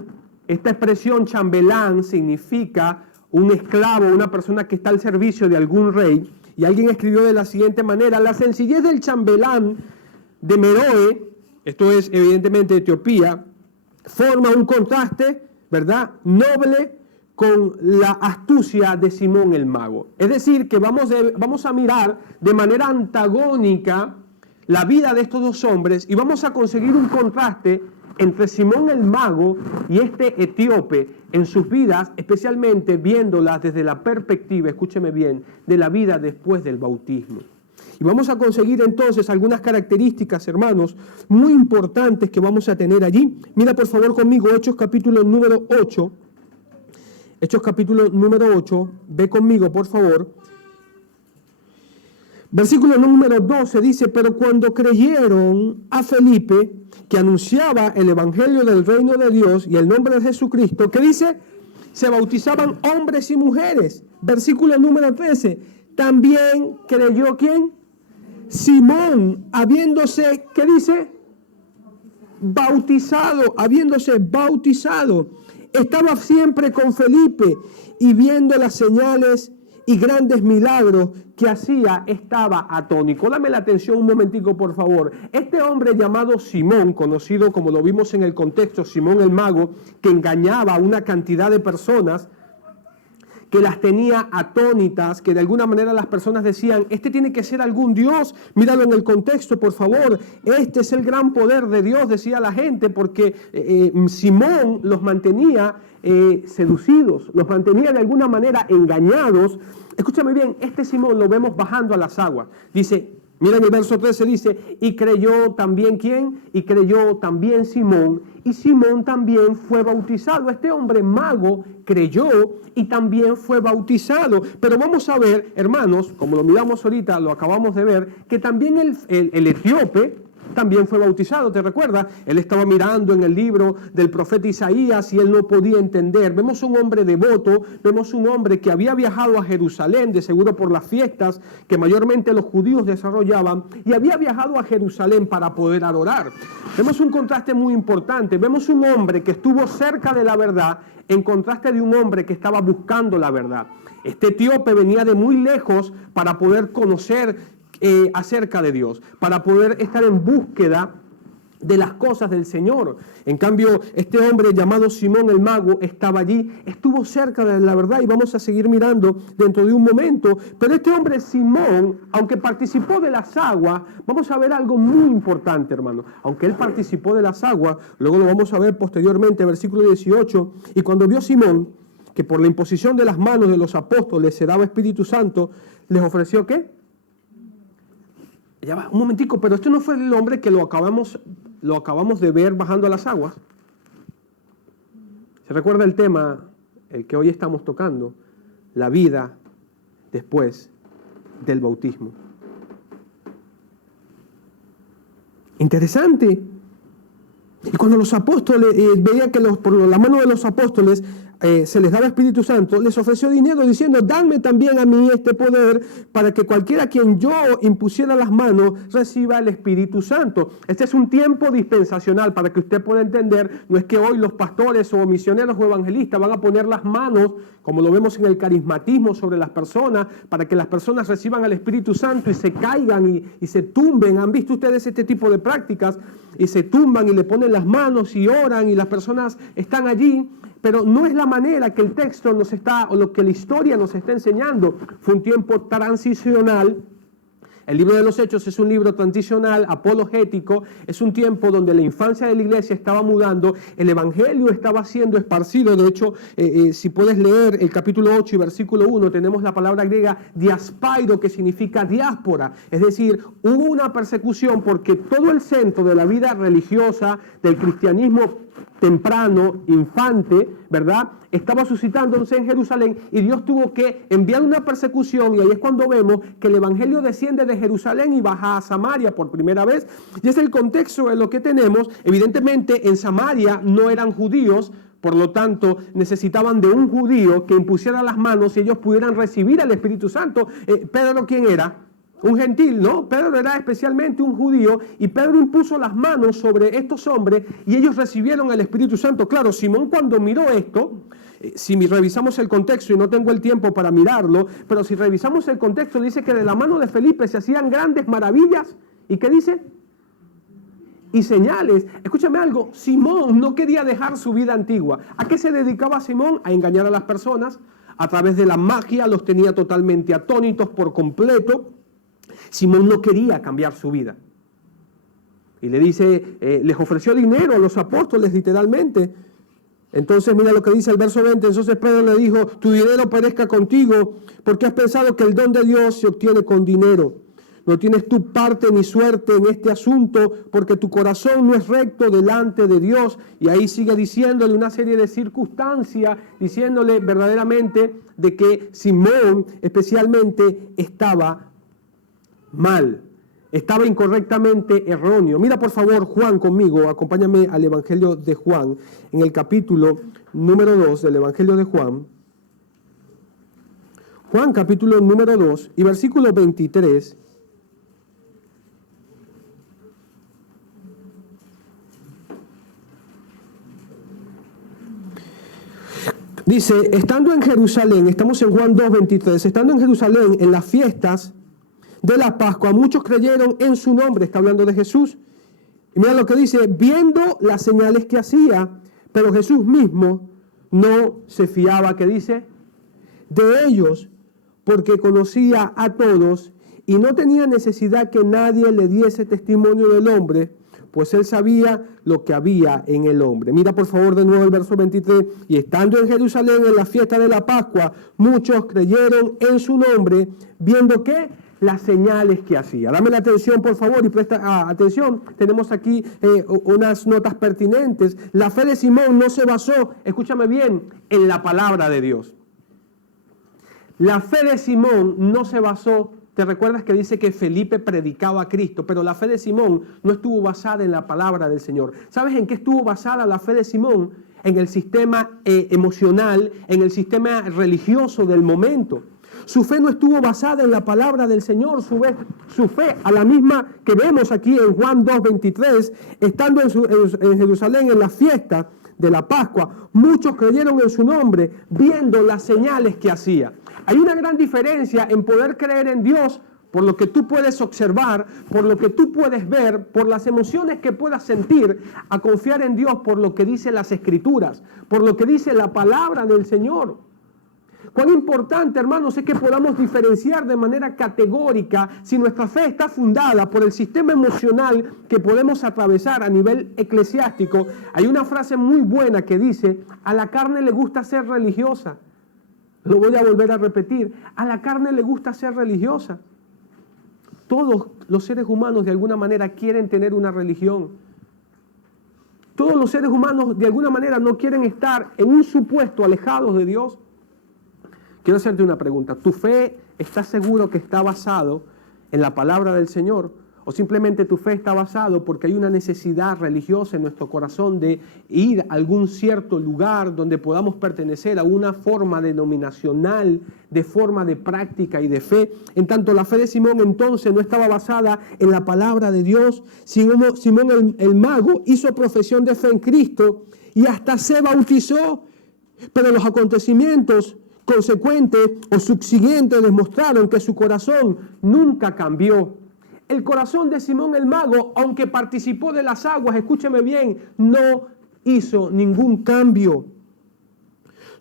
esta expresión chambelán significa un esclavo, una persona que está al servicio de algún rey. y alguien escribió de la siguiente manera: la sencillez del chambelán de Meroe, esto es evidentemente Etiopía, forma un contraste, ¿verdad?, noble con la astucia de Simón el mago. Es decir, que vamos a mirar de manera antagónica la vida de estos dos hombres y vamos a conseguir un contraste entre Simón el mago y este etíope en sus vidas, especialmente viéndolas desde la perspectiva, escúcheme bien, de la vida después del bautismo. Y vamos a conseguir entonces algunas características, hermanos, muy importantes que vamos a tener allí. Mira por favor conmigo Hechos capítulo número 8. Hechos capítulo número 8, ve conmigo por favor. Versículo número 12 dice: pero cuando creyeron a Felipe, que anunciaba el evangelio del reino de Dios y el nombre de Jesucristo, ¿qué dice? Se bautizaban hombres y mujeres. Versículo número 13, también creyó ¿quién? Simón, habiéndose, ¿qué dice? Bautizado, habiéndose bautizado. Estaba siempre con Felipe y viendo las señales y grandes milagros que hacía, estaba atónito. Dame la atención un momentico, por favor. Este hombre llamado Simón, conocido como lo vimos en el contexto, Simón el mago, que engañaba a una cantidad de personas, que las tenía atónitas, que de alguna manera las personas decían, este tiene que ser algún Dios, míralo en el contexto, por favor, este es el gran poder de Dios, decía la gente, porque Simón los mantenía seducidos, los mantenía de alguna manera engañados. Escúchame bien, este Simón lo vemos bajando a las aguas, dice, mira en el verso 13 dice, y creyó también ¿quién? Y creyó también Simón, y Simón también fue bautizado. Este hombre mago creyó y también fue bautizado. Pero vamos a ver, hermanos, como lo miramos ahorita, lo acabamos de ver, que también el etíope también fue bautizado, ¿te recuerdas? Él estaba mirando en el libro del profeta Isaías y él no podía entender. Vemos un hombre devoto, vemos un hombre que había viajado a Jerusalén, de seguro por las fiestas que mayormente los judíos desarrollaban, y había viajado a Jerusalén para poder adorar. Vemos un contraste muy importante, vemos un hombre que estuvo cerca de la verdad en contraste de un hombre que estaba buscando la verdad. Este etíope venía de muy lejos para poder conocer acerca de Dios, para poder estar en búsqueda de las cosas del Señor. En cambio, este hombre llamado Simón el mago estaba allí, estuvo cerca de la verdad y vamos a seguir mirando dentro de un momento. Pero este hombre Simón, aunque participó de las aguas, vamos a ver algo muy importante, hermano. Aunque él participó de las aguas, luego lo vamos a ver posteriormente, versículo 18, y cuando vio Simón que por la imposición de las manos de los apóstoles se daba Espíritu Santo, les ofreció ¿qué? Ya va, un momentico, pero este no fue el hombre que lo acabamos de ver bajando a las aguas. ¿Se recuerda el tema, el que hoy estamos tocando? La vida después del bautismo. Interesante. Y cuando los apóstoles veían que por la mano de los apóstoles se les daba Espíritu Santo, les ofreció dinero diciendo, dadme también a mí este poder para que cualquiera a quien yo impusiera las manos reciba el Espíritu Santo. Este es un tiempo dispensacional para que usted pueda entender. No es que hoy los pastores o misioneros o evangelistas van a poner las manos, como lo vemos en el carismatismo, sobre las personas para que las personas reciban al Espíritu Santo y se caigan y se tumben. ¿Han visto ustedes este tipo de prácticas? Y se tumban y le ponen las manos y oran y las personas están allí. Pero no es la manera que el texto nos está, o lo que la historia nos está enseñando. Fue un tiempo transicional. El libro de los Hechos es un libro transicional, apologético, es un tiempo donde la infancia de la iglesia estaba mudando, el evangelio estaba siendo esparcido. De hecho, si puedes leer el capítulo 8 y versículo 1, tenemos la palabra griega diaspairo, que significa diáspora. Es decir, hubo una persecución porque todo el centro de la vida religiosa, del cristianismo temprano, infante, ¿verdad?, estaba suscitándose en Jerusalén y Dios tuvo que enviar una persecución, y ahí es cuando vemos que el evangelio desciende de Jerusalén y baja a Samaria por primera vez, y es el contexto de lo que tenemos. Evidentemente en Samaria no eran judíos, por lo tanto necesitaban de un judío que impusiera las manos y ellos pudieran recibir al Espíritu Santo. Pedro, ¿quién era? Un gentil, ¿no? Pedro era especialmente un judío y Pedro impuso las manos sobre estos hombres y ellos recibieron el Espíritu Santo. Claro, Simón cuando miró esto, Si revisamos el contexto, y no tengo el tiempo para mirarlo, pero si revisamos el contexto, dice que de la mano de Felipe se hacían grandes maravillas. ¿Y qué dice? Y señales. Escúchame algo, Simón no quería dejar su vida antigua. ¿A qué se dedicaba Simón? A engañar a las personas. A través de la magia los tenía totalmente atónitos por completo. Simón no quería cambiar su vida. Y le dice, les ofreció dinero a los apóstoles literalmente. Entonces mira lo que dice el verso 20. Entonces Pedro le dijo, tu dinero perezca contigo, porque has pensado que el don de Dios se obtiene con dinero. No tienes tu parte ni suerte en este asunto, porque tu corazón no es recto delante de Dios. Y ahí sigue diciéndole una serie de circunstancias, diciéndole verdaderamente de que Simón especialmente estaba mal. Estaba incorrectamente erróneo. Mira por favor Juan conmigo, acompáñame al Evangelio de Juan, en el capítulo número 2 del Evangelio de Juan. Juan capítulo número 2 y versículo 23. Dice, estando en Jerusalén, estamos en Juan 2:23, estando en Jerusalén en las fiestas de la Pascua, muchos creyeron en su nombre, está hablando de Jesús. Y mira lo que dice, viendo las señales que hacía, pero Jesús mismo no se fiaba, ¿qué dice? De ellos, porque conocía a todos y no tenía necesidad que nadie le diese testimonio del hombre, pues él sabía lo que había en el hombre. Mira por favor de nuevo el verso 23. Y estando en Jerusalén en la fiesta de la Pascua, muchos creyeron en su nombre, viendo que las señales que hacía. Dame la atención por favor y presta atención. Tenemos aquí unas notas pertinentes. La fe de Simón no se basó, escúchame bien, en la palabra de Dios. La fe de Simón no se basó. ¿Te recuerdas que dice que Felipe predicaba a Cristo? Pero la fe de Simón no estuvo basada en la palabra del Señor. ¿Sabes en qué estuvo basada la fe de Simón? En el sistema emocional, en el sistema religioso del momento. Su fe no estuvo basada en la palabra del Señor. Su fe, a la misma que vemos aquí en Juan 2:23, estando en Jerusalén en la fiesta de la Pascua, muchos creyeron en su nombre, viendo las señales que hacía. Hay una gran diferencia en poder creer en Dios por lo que tú puedes observar, por lo que tú puedes ver, por las emociones que puedas sentir, a confiar en Dios por lo que dicen las Escrituras, por lo que dice la palabra del Señor. Cuán importante, hermanos, es que podamos diferenciar de manera categórica si nuestra fe está fundada por el sistema emocional que podemos atravesar a nivel eclesiástico. Hay una frase muy buena que dice, a la carne le gusta ser religiosa. Lo voy a volver a repetir, a la carne le gusta ser religiosa. Todos los seres humanos de alguna manera quieren tener una religión. Todos los seres humanos de alguna manera no quieren estar en un supuesto alejados de Dios. Quiero hacerte una pregunta. ¿Tu fe está seguro que está basado en la palabra del Señor? ¿O simplemente tu fe está basado porque hay una necesidad religiosa en nuestro corazón de ir a algún cierto lugar donde podamos pertenecer a una forma denominacional, de forma de práctica y de fe? En tanto, la fe de Simón entonces no estaba basada en la palabra de Dios. Simón el mago hizo profesión de fe en Cristo y hasta se bautizó, pero los acontecimientos consecuentes o subsiguientes demostraron que su corazón nunca cambió. El corazón de Simón el mago, aunque participó de las aguas, escúcheme bien, no hizo ningún cambio.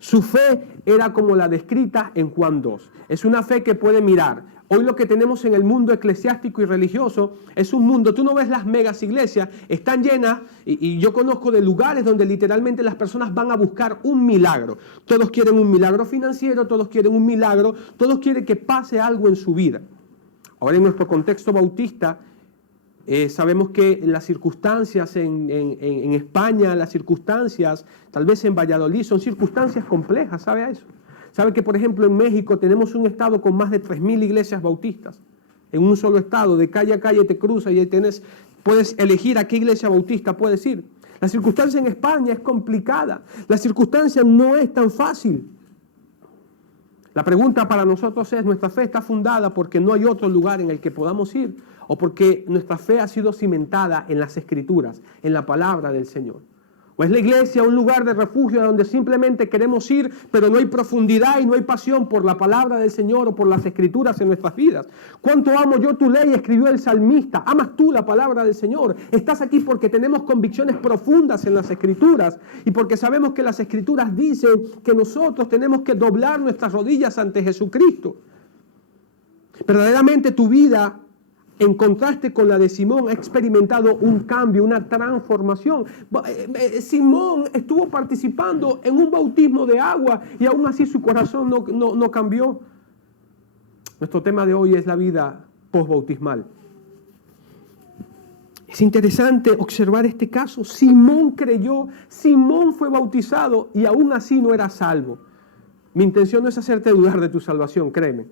Su fe era como la descrita en Juan 2. Es una fe que puede mirar. Hoy lo que tenemos en el mundo eclesiástico y religioso es un mundo, tú no ves las megas iglesias, están llenas, y yo conozco de lugares donde literalmente las personas van a buscar un milagro. Todos quieren un milagro financiero, todos quieren un milagro, todos quieren que pase algo en su vida. Ahora en nuestro contexto bautista, sabemos que las circunstancias en España, las circunstancias tal vez en Valladolid son circunstancias complejas, ¿sabe eso? ¿Sabe que por ejemplo en México tenemos un estado con más de 3,000 iglesias bautistas? En un solo estado, de calle a calle te cruzas y ahí puedes elegir a qué iglesia bautista puedes ir. La circunstancia en España es complicada, la circunstancia no es tan fácil. La pregunta para nosotros es, ¿nuestra fe está fundada porque no hay otro lugar en el que podamos ir? ¿O porque nuestra fe ha sido cimentada en las Escrituras, en la palabra del Señor? ¿O es la iglesia un lugar de refugio donde simplemente queremos ir, pero no hay profundidad y no hay pasión por la palabra del Señor o por las escrituras en nuestras vidas? ¿Cuánto amo yo tu ley?, escribió el salmista. ¿Amas tú la palabra del Señor? Estás aquí porque tenemos convicciones profundas en las escrituras y porque sabemos que las escrituras dicen que nosotros tenemos que doblar nuestras rodillas ante Jesucristo. Verdaderamente tu vida, en contraste con la de Simón, ha experimentado un cambio, una transformación. Simón estuvo participando en un bautismo de agua y aún así su corazón no cambió. Nuestro tema de hoy es la vida postbautismal. Es interesante observar este caso. Simón creyó, Simón fue bautizado y aún así no era salvo. Mi intención no es hacerte dudar de tu salvación, créeme.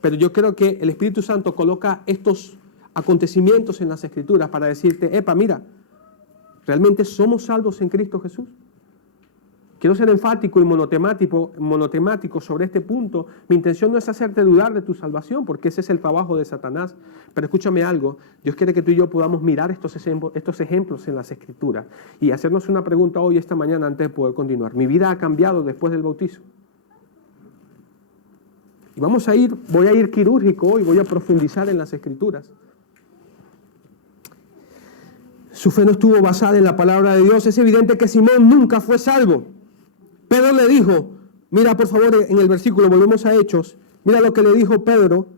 Pero yo creo que el Espíritu Santo coloca estos acontecimientos en las Escrituras para decirte, epa, mira, ¿realmente somos salvos en Cristo Jesús? Quiero ser enfático y monotemático sobre este punto. Mi intención no es hacerte dudar de tu salvación, porque ese es el trabajo de Satanás. Pero escúchame algo, Dios quiere que tú y yo podamos mirar estos ejemplos en las Escrituras y hacernos una pregunta hoy, esta mañana, antes de poder continuar. ¿Mi vida ha cambiado después del bautizo? Y voy a ir quirúrgico hoy, voy a profundizar en las Escrituras. Su fe no estuvo basada en la palabra de Dios. Es evidente que Simón nunca fue salvo. Pedro le dijo, mira por favor en el versículo, volvemos a Hechos, mira lo que le dijo Pedro.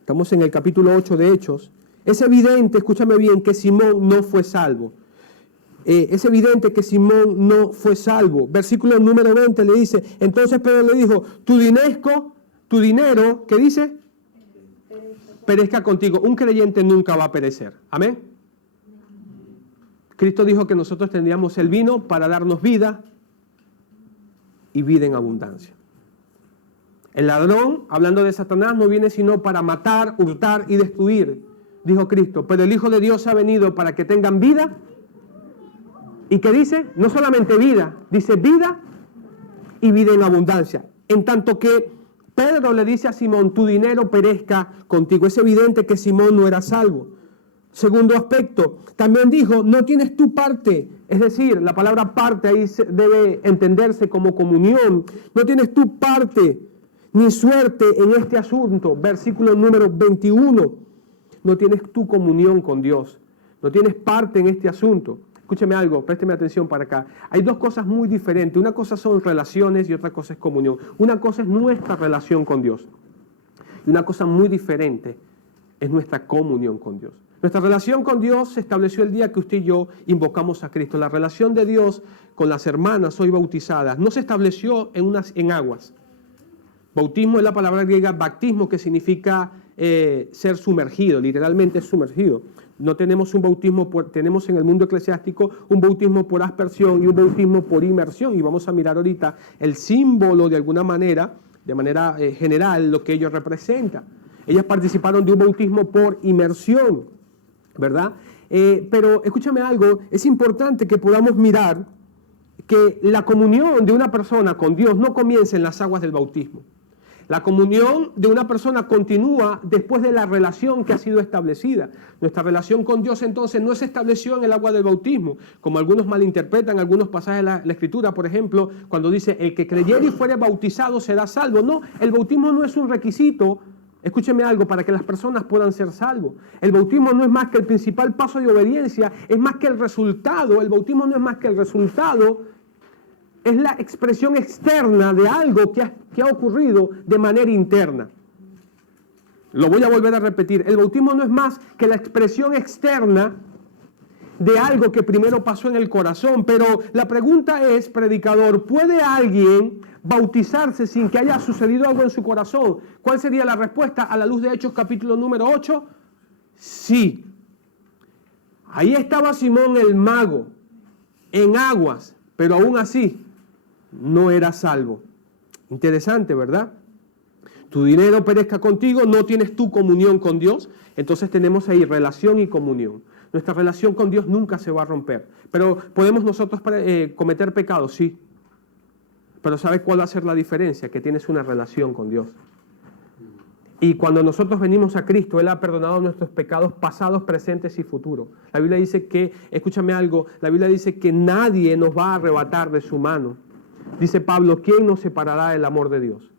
Estamos en el capítulo 8 de Hechos. Es evidente, escúchame bien, que Simón no fue salvo. Es evidente que Simón no fue salvo. Versículo número 20 le dice, entonces Pedro le dijo, tu dinero, ¿qué dice? Perezca contigo. Un creyente nunca va a perecer. Amén. Cristo dijo que nosotros tendríamos el vino para darnos vida y vida en abundancia. El ladrón, hablando de Satanás, no viene sino para matar, hurtar y destruir, dijo Cristo. Pero el Hijo de Dios ha venido para que tengan vida. ¿Y qué dice? No solamente vida, dice vida y vida en abundancia. En tanto que Pedro le dice a Simón, tu dinero perezca contigo. Es evidente que Simón no era salvo. Segundo aspecto, también dijo, no tienes tu parte. Es decir, la palabra parte ahí debe entenderse como comunión. No tienes tu parte ni suerte en este asunto. Versículo número 21. No tienes tu comunión con Dios. No tienes parte en este asunto. Escúcheme algo, présteme atención para acá. Hay dos cosas muy diferentes. Una cosa son relaciones y otra cosa es comunión. Una cosa es nuestra relación con Dios. Y una cosa muy diferente es nuestra comunión con Dios. Nuestra relación con Dios se estableció el día que usted y yo invocamos a Cristo. La relación de Dios con las hermanas hoy bautizadas no se estableció en aguas. Bautismo es la palabra griega baptismo, que significa ser sumergido, literalmente es sumergido. No tenemos un bautismo, tenemos en el mundo eclesiástico un bautismo por aspersión y un bautismo por inmersión. Y vamos a mirar ahorita el símbolo de alguna manera, de manera general, lo que ellos representan. Ellas participaron de un bautismo por inmersión, ¿verdad? Pero escúchame algo, es importante que podamos mirar que la comunión de una persona con Dios no comienza en las aguas del bautismo. La comunión de una persona continúa después de la relación que ha sido establecida. Nuestra relación con Dios entonces no se estableció en el agua del bautismo, como algunos malinterpretan algunos pasajes de la Escritura, por ejemplo, cuando dice, el que creyere y fuere bautizado será salvo. No, el bautismo no es un requisito, escúcheme algo, para que las personas puedan ser salvos. El bautismo no es más que el principal paso de obediencia, es más que el resultado, el bautismo no es más que el resultado, es la expresión externa de algo que ha ocurrido de manera interna. Lo voy a volver a repetir. El bautismo no es más que la expresión externa de algo que primero pasó en el corazón. Pero la pregunta es, predicador, ¿puede alguien bautizarse sin que haya sucedido algo en su corazón? ¿Cuál sería la respuesta a la luz de Hechos capítulo número 8? Sí. Ahí estaba Simón el mago, en aguas, pero aún así no era salvo. Interesante, ¿verdad? Tu dinero perezca contigo, no tienes tu comunión con Dios. Entonces tenemos ahí relación y comunión. Nuestra relación con Dios nunca se va a romper. Pero ¿podemos nosotros cometer pecados? Sí. Pero ¿sabes cuál va a ser la diferencia? Que tienes una relación con Dios. Y cuando nosotros venimos a Cristo, Él ha perdonado nuestros pecados pasados, presentes y futuros. La Biblia dice que, escúchame algo, la Biblia dice que nadie nos va a arrebatar de su mano. Dice Pablo, ¿quién nos separará del amor de Dios?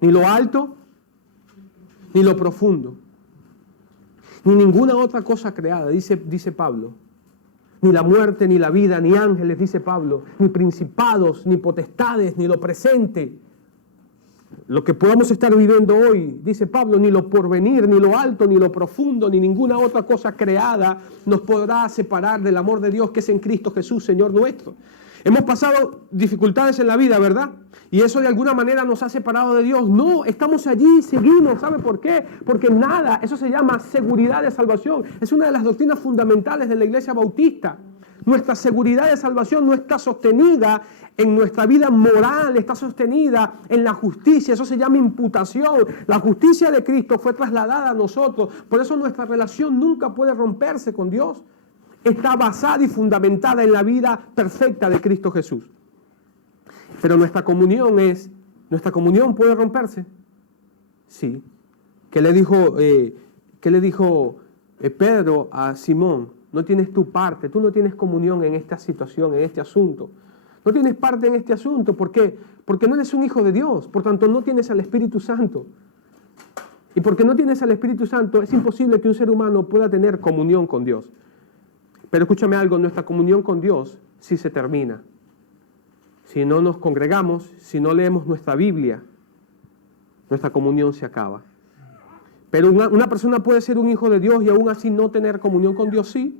Ni lo alto, ni lo profundo, ni ninguna otra cosa creada, dice Pablo. Ni la muerte, ni la vida, ni ángeles, dice Pablo, ni principados, ni potestades, ni lo presente. Lo que podamos estar viviendo hoy, dice Pablo, ni lo porvenir, ni lo alto, ni lo profundo, ni ninguna otra cosa creada nos podrá separar del amor de Dios que es en Cristo Jesús, Señor nuestro. Hemos pasado dificultades en la vida, ¿verdad? Y eso de alguna manera nos ha separado de Dios. No, estamos allí, seguimos. ¿Sabe por qué? Porque nada, eso se llama seguridad de salvación. Es una de las doctrinas fundamentales de la Iglesia Bautista. Nuestra seguridad de salvación no está sostenida en nuestra vida moral, está sostenida en la justicia. Eso se llama imputación. La justicia de Cristo fue trasladada a nosotros. Por eso nuestra relación nunca puede romperse con Dios. Está basada y fundamentada en la vida perfecta de Cristo Jesús. Pero nuestra comunión puede romperse. Sí. ¿Qué le dijo Pedro a Simón? No tienes tu parte, tú no tienes comunión en esta situación, en este asunto. No tienes parte en este asunto. ¿Por qué? Porque no eres un hijo de Dios, por tanto no tienes al Espíritu Santo. Y porque no tienes al Espíritu Santo, es imposible que un ser humano pueda tener comunión con Dios. Pero escúchame algo, nuestra comunión con Dios sí se termina. Si no nos congregamos, si no leemos nuestra Biblia, nuestra comunión se acaba. Pero una persona puede ser un hijo de Dios y aún así no tener comunión con Dios, sí.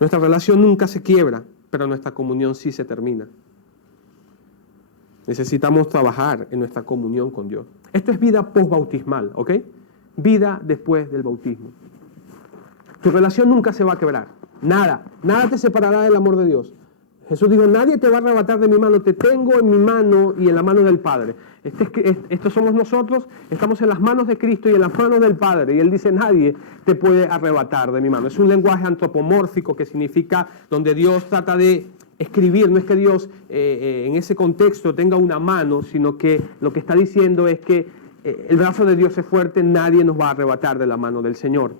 Nuestra relación nunca se quiebra, pero nuestra comunión sí se termina. Necesitamos trabajar en nuestra comunión con Dios. Esto es vida postbautismal, ¿ok? Vida después del bautismo. Tu relación nunca se va a quebrar. Nada te separará del amor de Dios. Jesús dijo, nadie te va a arrebatar de mi mano, te tengo en mi mano y en la mano del Padre. Estos somos nosotros, estamos en las manos de Cristo y en las manos del Padre. Y Él dice, nadie te puede arrebatar de mi mano. Es un lenguaje antropomórfico que significa donde Dios trata de escribir. No es que Dios en ese contexto tenga una mano, sino que lo que está diciendo es que el brazo de Dios es fuerte, nadie nos va a arrebatar de la mano del Señor.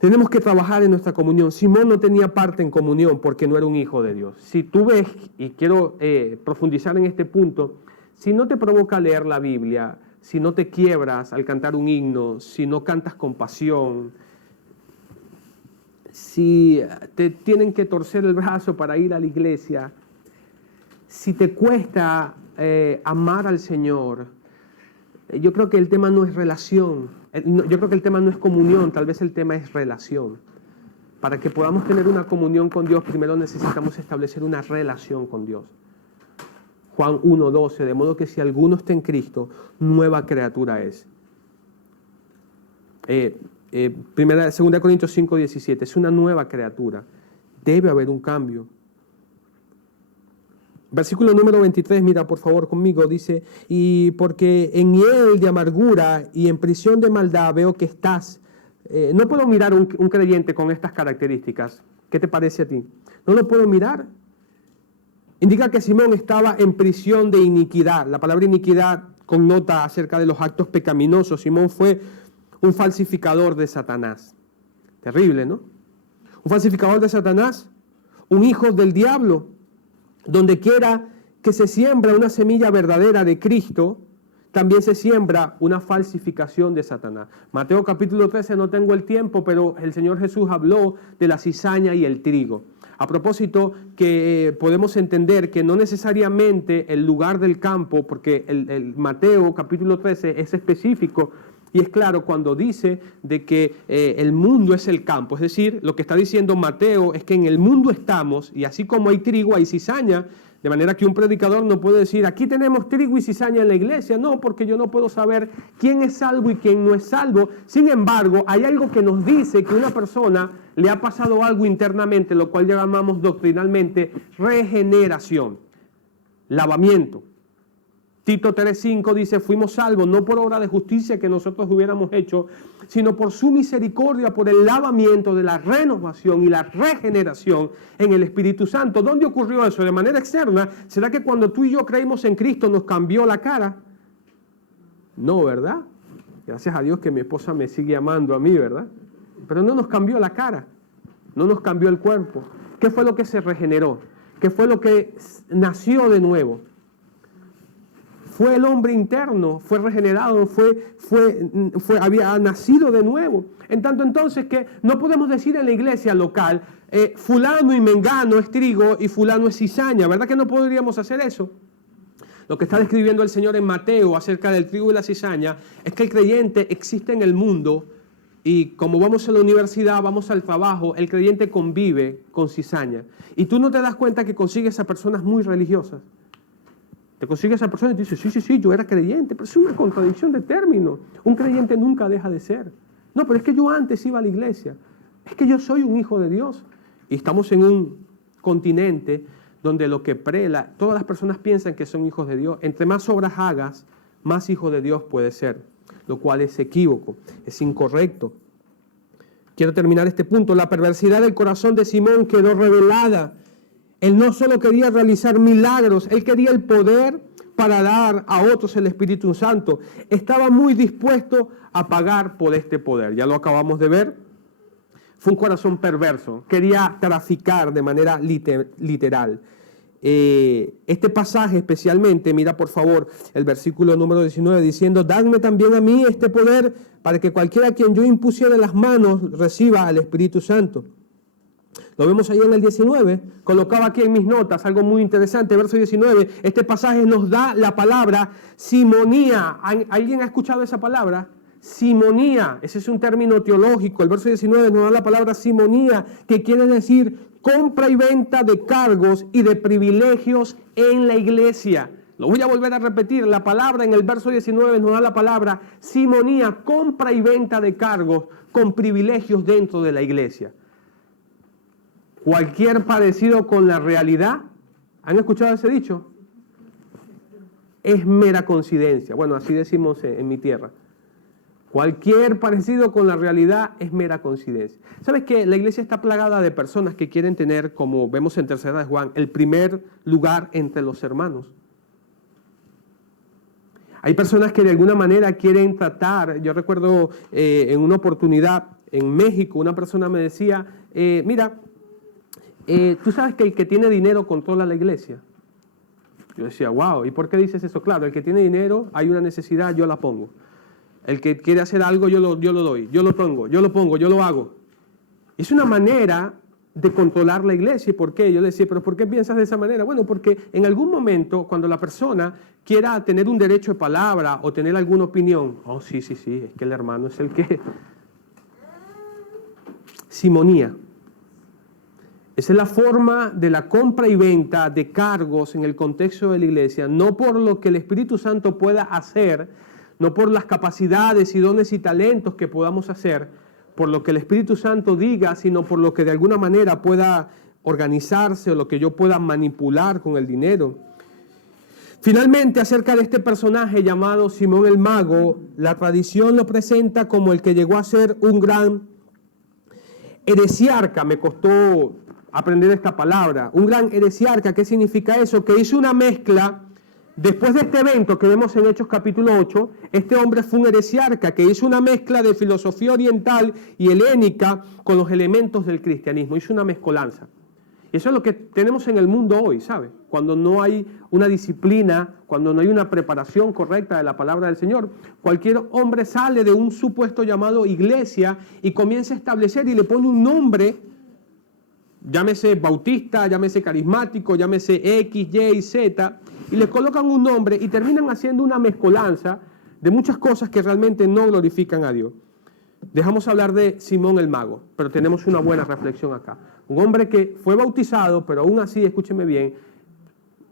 Tenemos que trabajar en nuestra comunión. Simón no tenía parte en comunión porque no era un hijo de Dios. Si tú ves, y quiero profundizar en este punto, si no te provoca leer la Biblia, si no te quiebras al cantar un himno, si no cantas con pasión, si te tienen que torcer el brazo para ir a la iglesia, si te cuesta amar al Señor, yo creo que el tema no es relación. Yo creo que el tema no es comunión, tal vez el tema es relación. Para que podamos tener una comunión con Dios, primero necesitamos establecer una relación con Dios. Juan 1:12, de modo que si alguno está en Cristo, nueva criatura es. 2 Corintios 5:17, es una nueva criatura. Debe haber un cambio. Versículo número 23, mira por favor conmigo, dice, y porque en hiel de amargura y en prisión de maldad veo que estás. No puedo mirar un creyente con estas características. ¿Qué te parece a ti? ¿No lo puedo mirar? Indica que Simón estaba en prisión de iniquidad. La palabra iniquidad connota acerca de los actos pecaminosos. Simón fue un falsificador de Satanás. Terrible, ¿no? Un falsificador de Satanás, un hijo del diablo. Donde quiera que se siembra una semilla verdadera de Cristo, también se siembra una falsificación de Satanás. Mateo capítulo 13, no tengo el tiempo, pero el Señor Jesús habló de la cizaña y el trigo. A propósito, que podemos entender que no necesariamente el lugar del campo, porque el Mateo capítulo 13 es específico, y es claro cuando dice de que el mundo es el campo. Es decir, lo que está diciendo Mateo es que en el mundo estamos, y así como hay trigo, hay cizaña, de manera que un predicador no puede decir, aquí tenemos trigo y cizaña en la iglesia. No, porque yo no puedo saber quién es salvo y quién no es salvo. Sin embargo, hay algo que nos dice que una persona le ha pasado algo internamente, lo cual llamamos doctrinalmente regeneración, lavamiento. Tito 3:5 dice, fuimos salvos no por obra de justicia que nosotros hubiéramos hecho, sino por su misericordia, por el lavamiento de la renovación y la regeneración en el Espíritu Santo. ¿Dónde ocurrió eso? De manera externa. ¿Será que cuando tú y yo creímos en Cristo nos cambió la cara? No, ¿verdad? Gracias a Dios que mi esposa me sigue amando a mí, ¿verdad? Pero no nos cambió la cara, no nos cambió el cuerpo. ¿Qué fue lo que se regeneró? ¿Qué fue lo que nació de nuevo? Fue el hombre interno, fue regenerado, había nacido de nuevo. En tanto entonces que no podemos decir en la iglesia local, fulano y mengano es trigo y fulano es cizaña, ¿verdad que no podríamos hacer eso? Lo que está describiendo el Señor en Mateo acerca del trigo y la cizaña es que el creyente existe en el mundo y como vamos a la universidad, vamos al trabajo, el creyente convive con cizaña. Y tú no te das cuenta que consigues a personas muy religiosas. Te consigues a esa persona y te dice, sí, yo era creyente, pero es una contradicción de términos. Un creyente nunca deja de ser. No, pero es que yo antes iba a la iglesia. Es que yo soy un hijo de Dios. Y estamos en un continente donde lo que prela, todas las personas piensan que son hijos de Dios. Entre más obras hagas, más hijo de Dios puede ser, lo cual es equívoco, es incorrecto. Quiero terminar este punto. La perversidad del corazón de Simón quedó revelada. Él no solo quería realizar milagros, él quería el poder para dar a otros el Espíritu Santo. Estaba muy dispuesto a pagar por este poder. Ya lo acabamos de ver. Fue un corazón perverso. Quería traficar de manera literal. Este pasaje especialmente, mira por favor el versículo número 19 diciendo, dadme también a mí este poder para que cualquiera a quien yo impusiera las manos reciba al Espíritu Santo. Lo vemos ahí en el 19, colocaba aquí en mis notas algo muy interesante, verso 19, este pasaje nos da la palabra simonía. ¿Alguien ha escuchado esa palabra? Simonía, ese es un término teológico, el verso 19 nos da la palabra simonía, que quiere decir compra y venta de cargos y de privilegios en la iglesia. Lo voy a volver a repetir, la palabra en el verso 19 nos da la palabra simonía, compra y venta de cargos con privilegios dentro de la iglesia. Cualquier parecido con la realidad, ¿han escuchado ese dicho? Es mera coincidencia. Bueno, así decimos en mi tierra. Cualquier parecido con la realidad es mera coincidencia. ¿Sabes qué? La iglesia está plagada de personas que quieren tener, como vemos en 3 de Juan, el primer lugar entre los hermanos. Hay personas que de alguna manera quieren tratar. Yo recuerdo en una oportunidad en México, una persona me decía, mira, tú sabes que el que tiene dinero controla la iglesia. Yo decía, wow, ¿y por qué dices eso? Claro, el que tiene dinero, hay una necesidad, yo la pongo. El que quiere hacer algo, yo lo doy, yo lo pongo, yo lo hago. Es una manera de controlar la iglesia. ¿Y por qué? Yo le decía, ¿pero por qué piensas de esa manera? Bueno, porque en algún momento, cuando la persona quiera tener un derecho de palabra o tener alguna opinión, oh, sí, es que el hermano es el que... Simonía. Esa es la forma de la compra y venta de cargos en el contexto de la iglesia, no por lo que el Espíritu Santo pueda hacer, no por las capacidades y dones y talentos que podamos hacer, por lo que el Espíritu Santo diga, sino por lo que de alguna manera pueda organizarse o lo que yo pueda manipular con el dinero. Finalmente, acerca de este personaje llamado Simón el Mago, la tradición lo presenta como el que llegó a ser un gran heresiarca. Me costó aprender esta palabra. Un gran heresiarca, ¿qué significa eso? Que hizo una mezcla. Después de este evento que vemos en Hechos capítulo 8, este hombre fue un heresiarca que hizo una mezcla de filosofía oriental y helénica con los elementos del cristianismo. Hizo una mezcolanza. Y eso es lo que tenemos en el mundo hoy, ¿sabe? Cuando no hay una disciplina, cuando no hay una preparación correcta de la palabra del Señor, cualquier hombre sale de un supuesto llamado iglesia y comienza a establecer y le pone un nombre, llámese bautista, llámese carismático, llámese X, Y, Z, y le colocan un nombre y terminan haciendo una mezcolanza de muchas cosas que realmente no glorifican a Dios. Dejamos hablar de Simón el Mago, pero tenemos una buena reflexión acá. Un hombre que fue bautizado, pero aún así, escúcheme bien,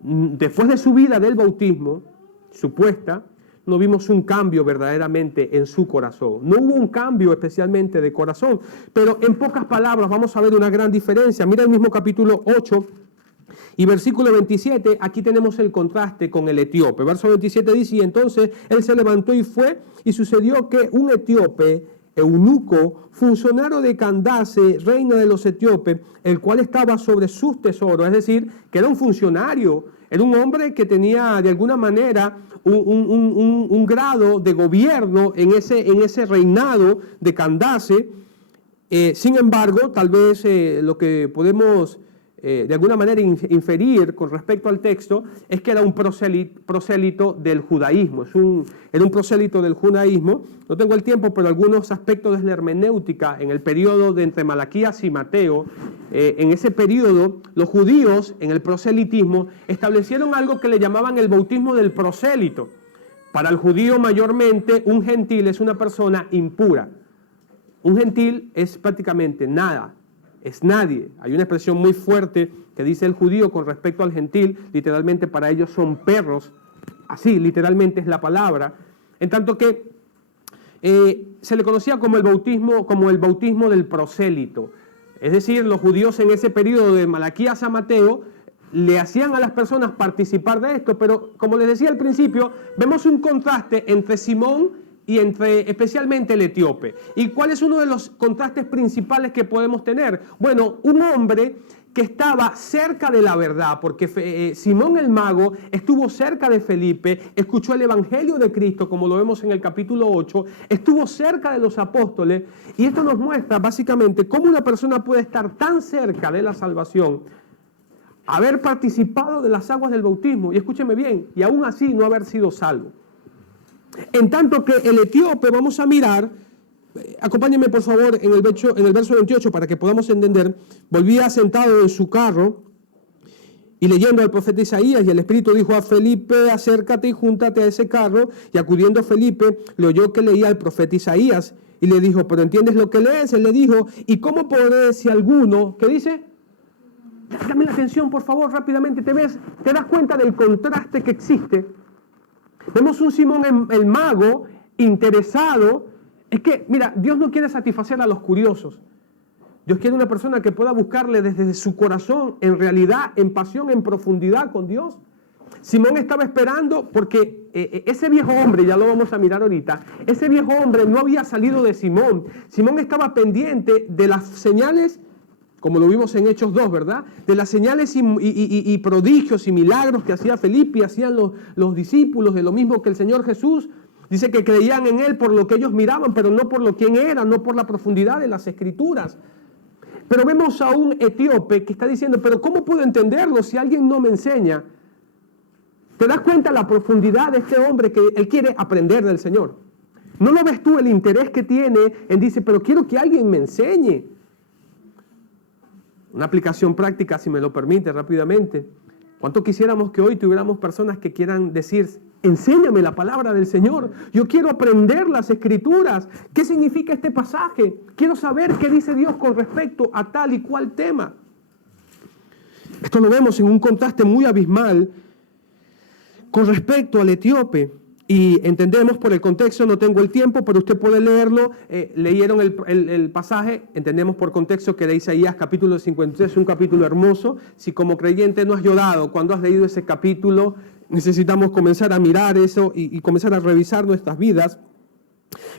después de su vida del bautismo, supuesta, no vimos un cambio verdaderamente en su corazón. No hubo un cambio especialmente de corazón, pero en pocas palabras vamos a ver una gran diferencia. Mira el mismo capítulo 8 y versículo 27, aquí tenemos el contraste con el etíope. Verso 27 dice, y entonces él se levantó y fue, y sucedió que un etíope, eunuco, funcionario de Candace, reina de los etíopes, el cual estaba sobre sus tesoros, es decir, que era un funcionario Era un hombre que tenía de alguna manera un grado de gobierno en ese reinado de Candace. Sin embargo, tal vez lo que podemos de alguna manera inferir con respecto al texto es que era un prosélito del judaísmo. Era un prosélito del judaísmo. No tengo el tiempo, pero algunos aspectos de la hermenéutica en el periodo de entre Malaquías y Mateo, en ese periodo, los judíos en el proselitismo establecieron algo que le llamaban el bautismo del prosélito. Para el judío mayormente, un gentil es una persona impura. Un gentil es prácticamente nada, es nadie. Hay una expresión muy fuerte que dice el judío con respecto al gentil, literalmente para ellos son perros, así literalmente es la palabra, en tanto que se le conocía como el bautismo del prosélito. Es decir, los judíos en ese periodo de Malaquías a Mateo le hacían a las personas participar de esto, pero como les decía al principio, vemos un contraste entre Simón y entre especialmente el etíope. ¿Y cuál es uno de los contrastes principales que podemos tener? Bueno, un hombre que estaba cerca de la verdad, porque Simón el mago estuvo cerca de Felipe, escuchó el evangelio de Cristo, como lo vemos en el capítulo 8, estuvo cerca de los apóstoles, y esto nos muestra básicamente cómo una persona puede estar tan cerca de la salvación, haber participado de las aguas del bautismo, y escúcheme bien, y aún así no haber sido salvo. En tanto que el etíope, vamos a mirar, acompáñenme por favor en el verso 28 para que podamos entender, volvía sentado en su carro y leyendo al profeta Isaías, y el Espíritu dijo a Felipe, acércate y júntate a ese carro, y acudiendo Felipe, le oyó que leía al profeta Isaías, y le dijo, ¿pero entiendes lo que lees? Él le dijo, ¿y cómo podré si alguno, qué dice? Dame la atención por favor rápidamente, te das cuenta del contraste que existe. Vemos un Simón el mago interesado. Es que, mira, Dios no quiere satisfacer a los curiosos. Dios quiere una persona que pueda buscarle desde su corazón, en realidad, en pasión, en profundidad con Dios. Simón estaba esperando porque ese viejo hombre, ya lo vamos a mirar ahorita, ese viejo hombre no había salido de Simón. Simón estaba pendiente de las señales, como lo vimos en Hechos 2, ¿verdad? De las señales y prodigios y milagros que hacía Felipe y hacían los discípulos, de lo mismo que el Señor Jesús. Dice que creían en Él por lo que ellos miraban, pero no por lo que era, no por la profundidad de las Escrituras. Pero vemos a un etíope que está diciendo, pero ¿cómo puedo entenderlo si alguien no me enseña? ¿Te das cuenta la profundidad de este hombre que él quiere aprender del Señor? ¿No lo ves tú el interés que tiene? Él dice, pero quiero que alguien me enseñe. Una aplicación práctica, si me lo permite, rápidamente. ¿Cuánto quisiéramos que hoy tuviéramos personas que quieran decir, enséñame la palabra del Señor? Yo quiero aprender las Escrituras. ¿Qué significa este pasaje? Quiero saber qué dice Dios con respecto a tal y cual tema. Esto lo vemos en un contraste muy abismal con respecto al etíope. Y entendemos por el contexto, no tengo el tiempo, pero usted puede leerlo. Leyeron el pasaje, entendemos por contexto que de Isaías capítulo 53 es un capítulo hermoso. Si como creyente no has llorado cuando has leído ese capítulo, necesitamos comenzar a mirar eso y comenzar a revisar nuestras vidas.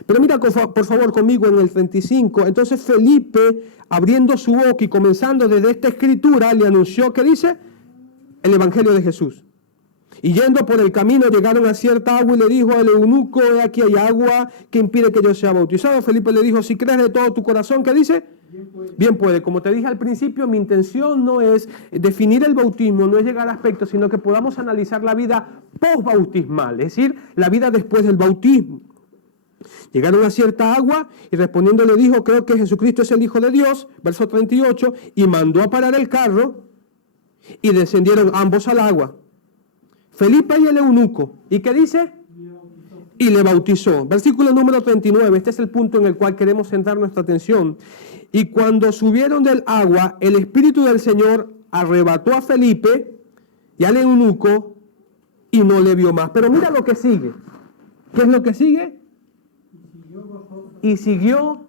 Pero mira por favor conmigo en el 35. Entonces Felipe, abriendo su boca y comenzando desde esta escritura, le anunció, ¿qué dice? El evangelio de Jesús. Y yendo por el camino llegaron a cierta agua y le dijo al eunuco, he aquí hay agua que impide que yo sea bautizado. Felipe le dijo, si crees de todo tu corazón, ¿qué dice? Bien puede. Como te dije al principio, mi intención no es definir el bautismo, no es llegar a aspectos, sino que podamos analizar la vida postbautismal, es decir, la vida después del bautismo. Llegaron a cierta agua y respondiendo le dijo, creo que Jesucristo es el Hijo de Dios, verso 38, y mandó a parar el carro y descendieron ambos al agua. Felipe y el eunuco. ¿Y qué dice? Y le bautizó. Versículo número 39. Este es el punto en el cual queremos centrar nuestra atención. Y cuando subieron del agua, el Espíritu del Señor arrebató a Felipe y al eunuco y no le vio más. Pero mira lo que sigue. ¿Qué es lo que sigue? Y siguió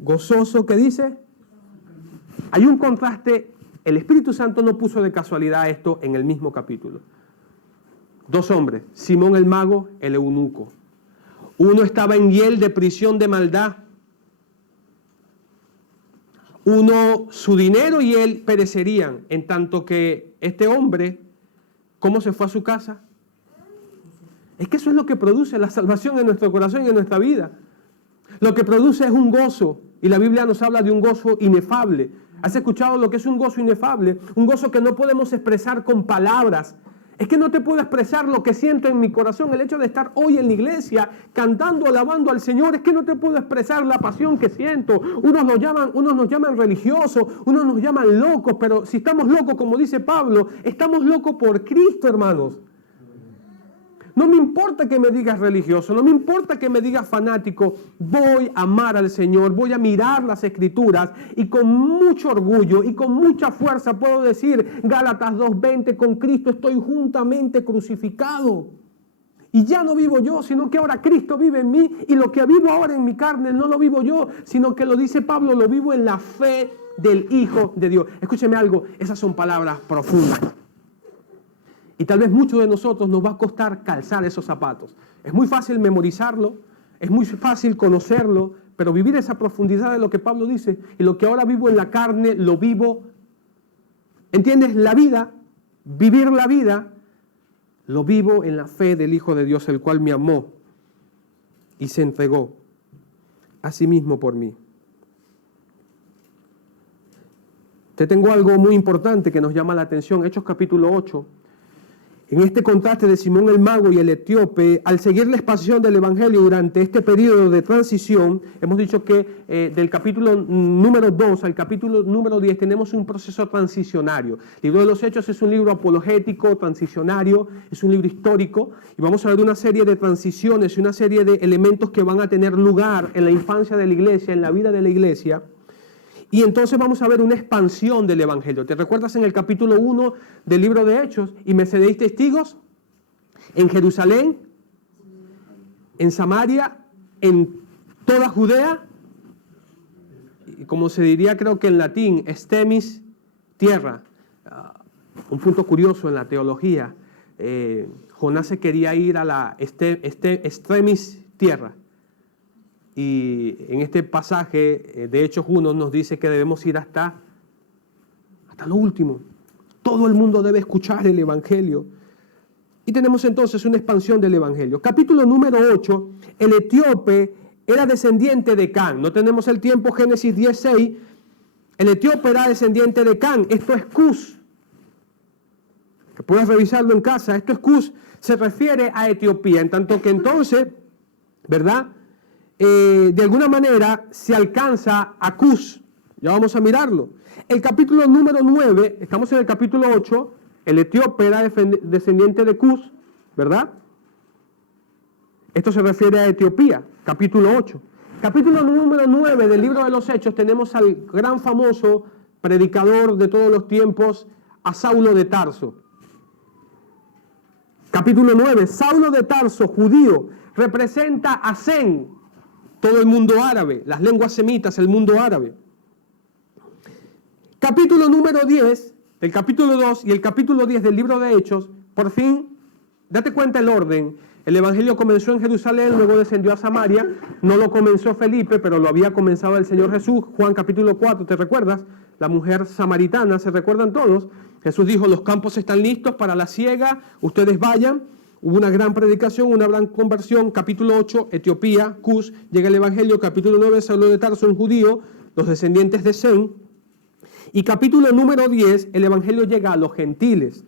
gozoso. ¿Qué dice? Hay un contraste. El Espíritu Santo no puso de casualidad esto en el mismo capítulo. Dos hombres, Simón el mago, el eunuco. Uno estaba en hiel de prisión de maldad. Uno, su dinero y él perecerían, en tanto que este hombre ¿Cómo se fue a su casa? Es que eso es lo que produce la salvación en nuestro corazón y en nuestra vida. Lo que produce es un gozo, y la Biblia nos habla de un gozo inefable. ¿Has escuchado lo que es un gozo inefable? Un gozo que no podemos expresar con palabras. Es que no te puedo expresar lo que siento en mi corazón. El hecho de estar hoy en la iglesia cantando, alabando al Señor, es que no te puedo expresar la pasión que siento. Unos nos llaman religiosos, unos nos llaman locos, pero si estamos locos, como dice Pablo, estamos locos por Cristo, hermanos. No me importa que me digas religioso, no me importa que me digas fanático, voy a amar al Señor, voy a mirar las Escrituras y con mucho orgullo y con mucha fuerza puedo decir, Gálatas 2:20, con Cristo estoy juntamente crucificado. Y ya no vivo yo, sino que ahora Cristo vive en mí, y lo que vivo ahora en mi carne no lo vivo yo, sino que lo dice Pablo, lo vivo en la fe del Hijo de Dios. Escúcheme algo, esas son palabras profundas. Y tal vez muchos de nosotros nos va a costar calzar esos zapatos. Es muy fácil memorizarlo, es muy fácil conocerlo, pero vivir esa profundidad de lo que Pablo dice, y lo que ahora vivo en la carne, lo vivo, ¿entiendes? La vida, vivir la vida, lo vivo en la fe del Hijo de Dios, el cual me amó y se entregó a sí mismo por mí. Te tengo algo muy importante que nos llama la atención, Hechos capítulo 8. En este contraste de Simón el mago y el etíope, al seguir la expansión del Evangelio durante este periodo de transición, hemos dicho que del capítulo número 2 al capítulo número 10 tenemos un proceso transicionario. El libro de los Hechos es un libro apologético, transicionario, es un libro histórico, y vamos a ver una serie de transiciones y una serie de elementos que van a tener lugar en la infancia de la iglesia, en la vida de la iglesia. Y entonces vamos a ver una expansión del Evangelio. ¿Te recuerdas en el capítulo 1 del libro de Hechos? Y me seréis testigos en Jerusalén, en Samaria, en toda Judea, y como se diría creo que en latín, extremis tierra. Un punto curioso en la teología, Jonás se quería ir a la extremis tierra. Y en este pasaje de Hechos 1 nos dice que debemos ir hasta lo último. Todo el mundo debe escuchar el Evangelio. Y tenemos entonces una expansión del Evangelio. Capítulo número 8, el etíope era descendiente de Can. No tenemos el tiempo, Génesis 10:6. El etíope era descendiente de Can. Esto es Cus. Que puedes revisarlo en casa. Esto es Cus. Se refiere a Etiopía. En tanto que entonces, ¿verdad? De alguna manera se alcanza a Cus. Ya vamos a mirarlo. El capítulo número 9, estamos en el capítulo 8, el etíope era descendiente de Cus, ¿verdad? Esto se refiere a Etiopía, capítulo 8. Capítulo número 9 del libro de los Hechos tenemos al gran famoso predicador de todos los tiempos, a Saulo de Tarso. Capítulo 9, Saulo de Tarso, judío, representa a Sem, todo el mundo árabe, las lenguas semitas, el mundo árabe. Capítulo número 10, el capítulo 2 y el capítulo 10 del libro de Hechos, por fin, date cuenta el orden. El Evangelio comenzó en Jerusalén, luego descendió a Samaria. No lo comenzó Felipe, pero lo había comenzado el Señor Jesús. Juan capítulo 4, ¿te recuerdas? La mujer samaritana, ¿se recuerdan todos? Jesús dijo, los campos están listos para la siega, ustedes vayan. Hubo una gran predicación, una gran conversión. Capítulo 8, Etiopía, Cus, llega el Evangelio. Capítulo 9, Saulo de Tarso, un judío, los descendientes de Sem. Y capítulo número 10, el Evangelio llega a los gentiles,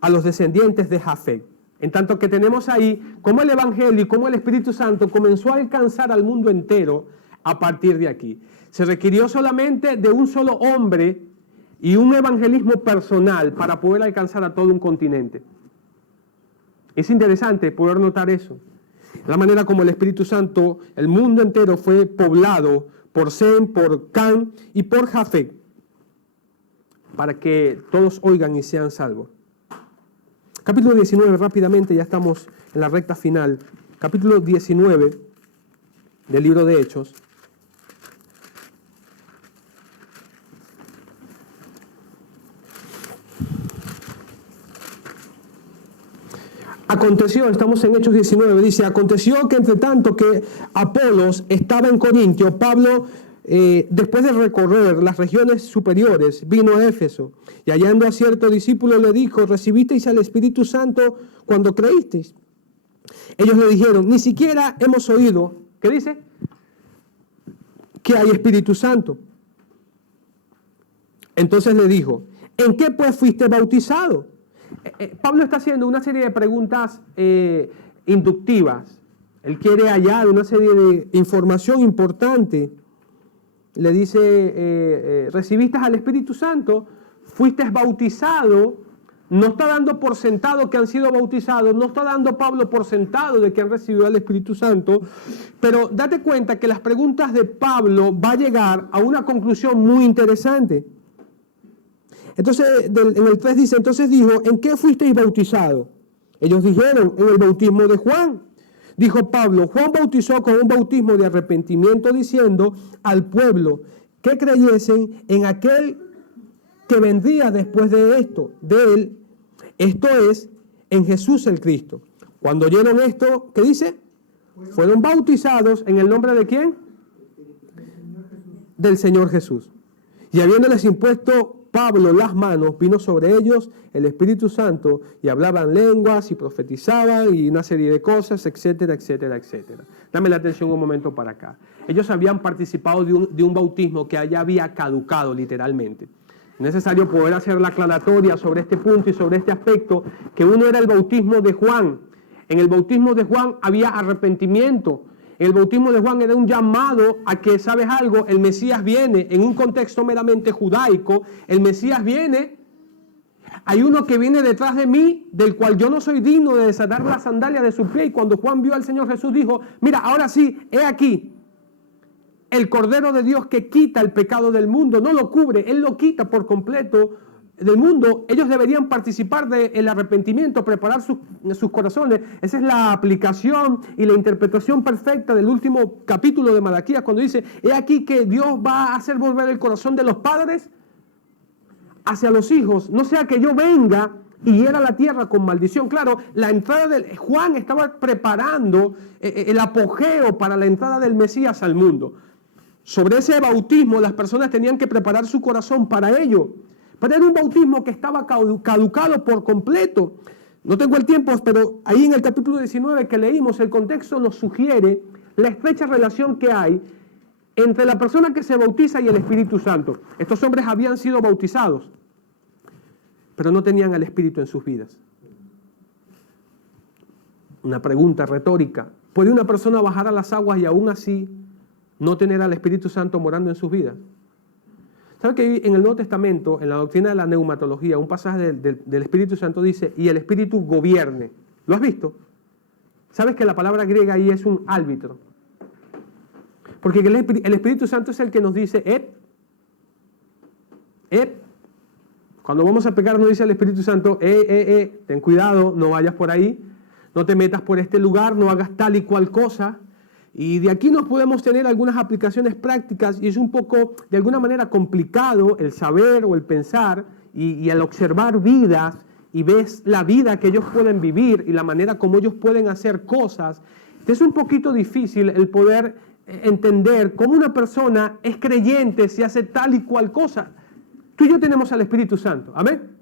a los descendientes de Jafet. En tanto que tenemos ahí cómo el Evangelio y cómo el Espíritu Santo comenzó a alcanzar al mundo entero a partir de aquí. Se requirió solamente de un solo hombre y un evangelismo personal para poder alcanzar a todo un continente. Es interesante poder notar eso. La manera como el Espíritu Santo, el mundo entero fue poblado por Sem, por Can y por Jafet, para que todos oigan y sean salvos. Capítulo 19, rápidamente, ya estamos en la recta final. Capítulo 19 del libro de Hechos. Aconteció, estamos en Hechos 19, dice, aconteció que entre tanto que Apolos estaba en Corintio, Pablo después de recorrer las regiones superiores, vino a Éfeso y hallando a cierto discípulo le dijo, ¿recibisteis al Espíritu Santo cuando creísteis? Ellos le dijeron, ni siquiera hemos oído, ¿qué dice? Que hay Espíritu Santo. Entonces le dijo, ¿en qué pues fuiste bautizado? Pablo está haciendo una serie de preguntas inductivas. Él quiere hallar una serie de información importante. Le dice, ¿recibiste al Espíritu Santo? ¿Fuiste bautizado? No está dando por sentado que han sido bautizados, no está dando Pablo por sentado de que han recibido al Espíritu Santo, pero date cuenta que las preguntas de Pablo va a llegar a una conclusión muy interesante. Entonces, en el 3 dice, entonces dijo, ¿en qué fuisteis bautizados? Ellos dijeron, en el bautismo de Juan. Dijo Pablo, Juan bautizó con un bautismo de arrepentimiento diciendo al pueblo que creyesen en aquel que vendría después de él, esto es, en Jesús el Cristo. Cuando oyeron esto, ¿qué dice? Fueron bautizados en el nombre de ¿quién? Del Señor Jesús. Y habiéndoles impuesto Pablo las manos, vino sobre ellos el Espíritu Santo y hablaban lenguas y profetizaban y una serie de cosas, etcétera, etcétera, etcétera. Dame la atención un momento para acá. Ellos habían participado de un bautismo que ya había caducado literalmente. Es necesario poder hacer la aclaratoria sobre este punto y sobre este aspecto, que uno era el bautismo de Juan. En el bautismo de Juan había arrepentimiento. El bautismo de Juan era un llamado a que, ¿sabes algo? El Mesías viene en un contexto meramente judaico. El Mesías viene. Hay uno que viene detrás de mí, del cual yo no soy digno de desatar las sandalias de su pie. Y cuando Juan vio al Señor Jesús dijo, mira, ahora sí, he aquí el Cordero de Dios que quita el pecado del mundo. No lo cubre, Él lo quita por completo del mundo. Ellos deberían participar del arrepentimiento, preparar sus corazones. Esa es la aplicación y la interpretación perfecta del último capítulo de Malaquías, cuando dice, he aquí que Dios va a hacer volver el corazón de los padres hacia los hijos, no sea que yo venga y hiera la tierra con maldición. Claro, la entrada de Juan estaba preparando el apogeo para la entrada del Mesías al mundo. Sobre ese bautismo las personas tenían que preparar su corazón para ello. Pero era un bautismo que estaba caducado por completo. No tengo el tiempo, pero ahí en el capítulo 19 que leímos, el contexto nos sugiere la estrecha relación que hay entre la persona que se bautiza y el Espíritu Santo. Estos hombres habían sido bautizados, pero no tenían al Espíritu en sus vidas. Una pregunta retórica. ¿Puede una persona bajar a las aguas y aún así no tener al Espíritu Santo morando en sus vidas? ¿Sabe que en el Nuevo Testamento, en la doctrina de la neumatología, un pasaje del Espíritu Santo dice, y el Espíritu gobierne? ¿Lo has visto? ¿Sabes que la palabra griega ahí es un árbitro? Porque el Espíritu Santo es el que nos dice, cuando vamos a pecar nos dice el Espíritu Santo, ten cuidado, no vayas por ahí, no te metas por este lugar, no hagas tal y cual cosa. Y de aquí nos podemos tener algunas aplicaciones prácticas y es un poco, de alguna manera, complicado el saber o el pensar y al observar vidas y ves la vida que ellos pueden vivir y la manera como ellos pueden hacer cosas. Es un poquito difícil el poder entender cómo una persona es creyente si hace tal y cual cosa. Tú y yo tenemos al Espíritu Santo, ¿amén?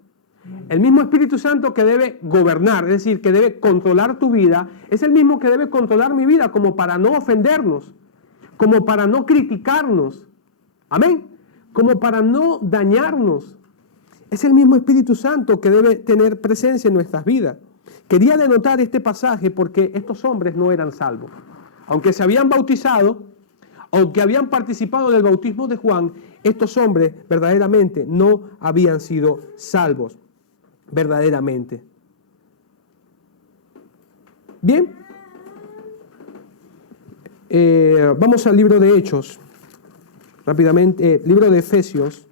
El mismo Espíritu Santo que debe gobernar, es decir, que debe controlar tu vida, es el mismo que debe controlar mi vida, como para no ofendernos, como para no criticarnos, amén, como para no dañarnos. Es el mismo Espíritu Santo que debe tener presencia en nuestras vidas. Quería denotar este pasaje porque estos hombres no eran salvos. Aunque se habían bautizado, aunque habían participado del bautismo de Juan, estos hombres verdaderamente no habían sido salvos. Verdaderamente. Bien. Vamos al libro de Hechos. Rápidamente. Libro de Efesios.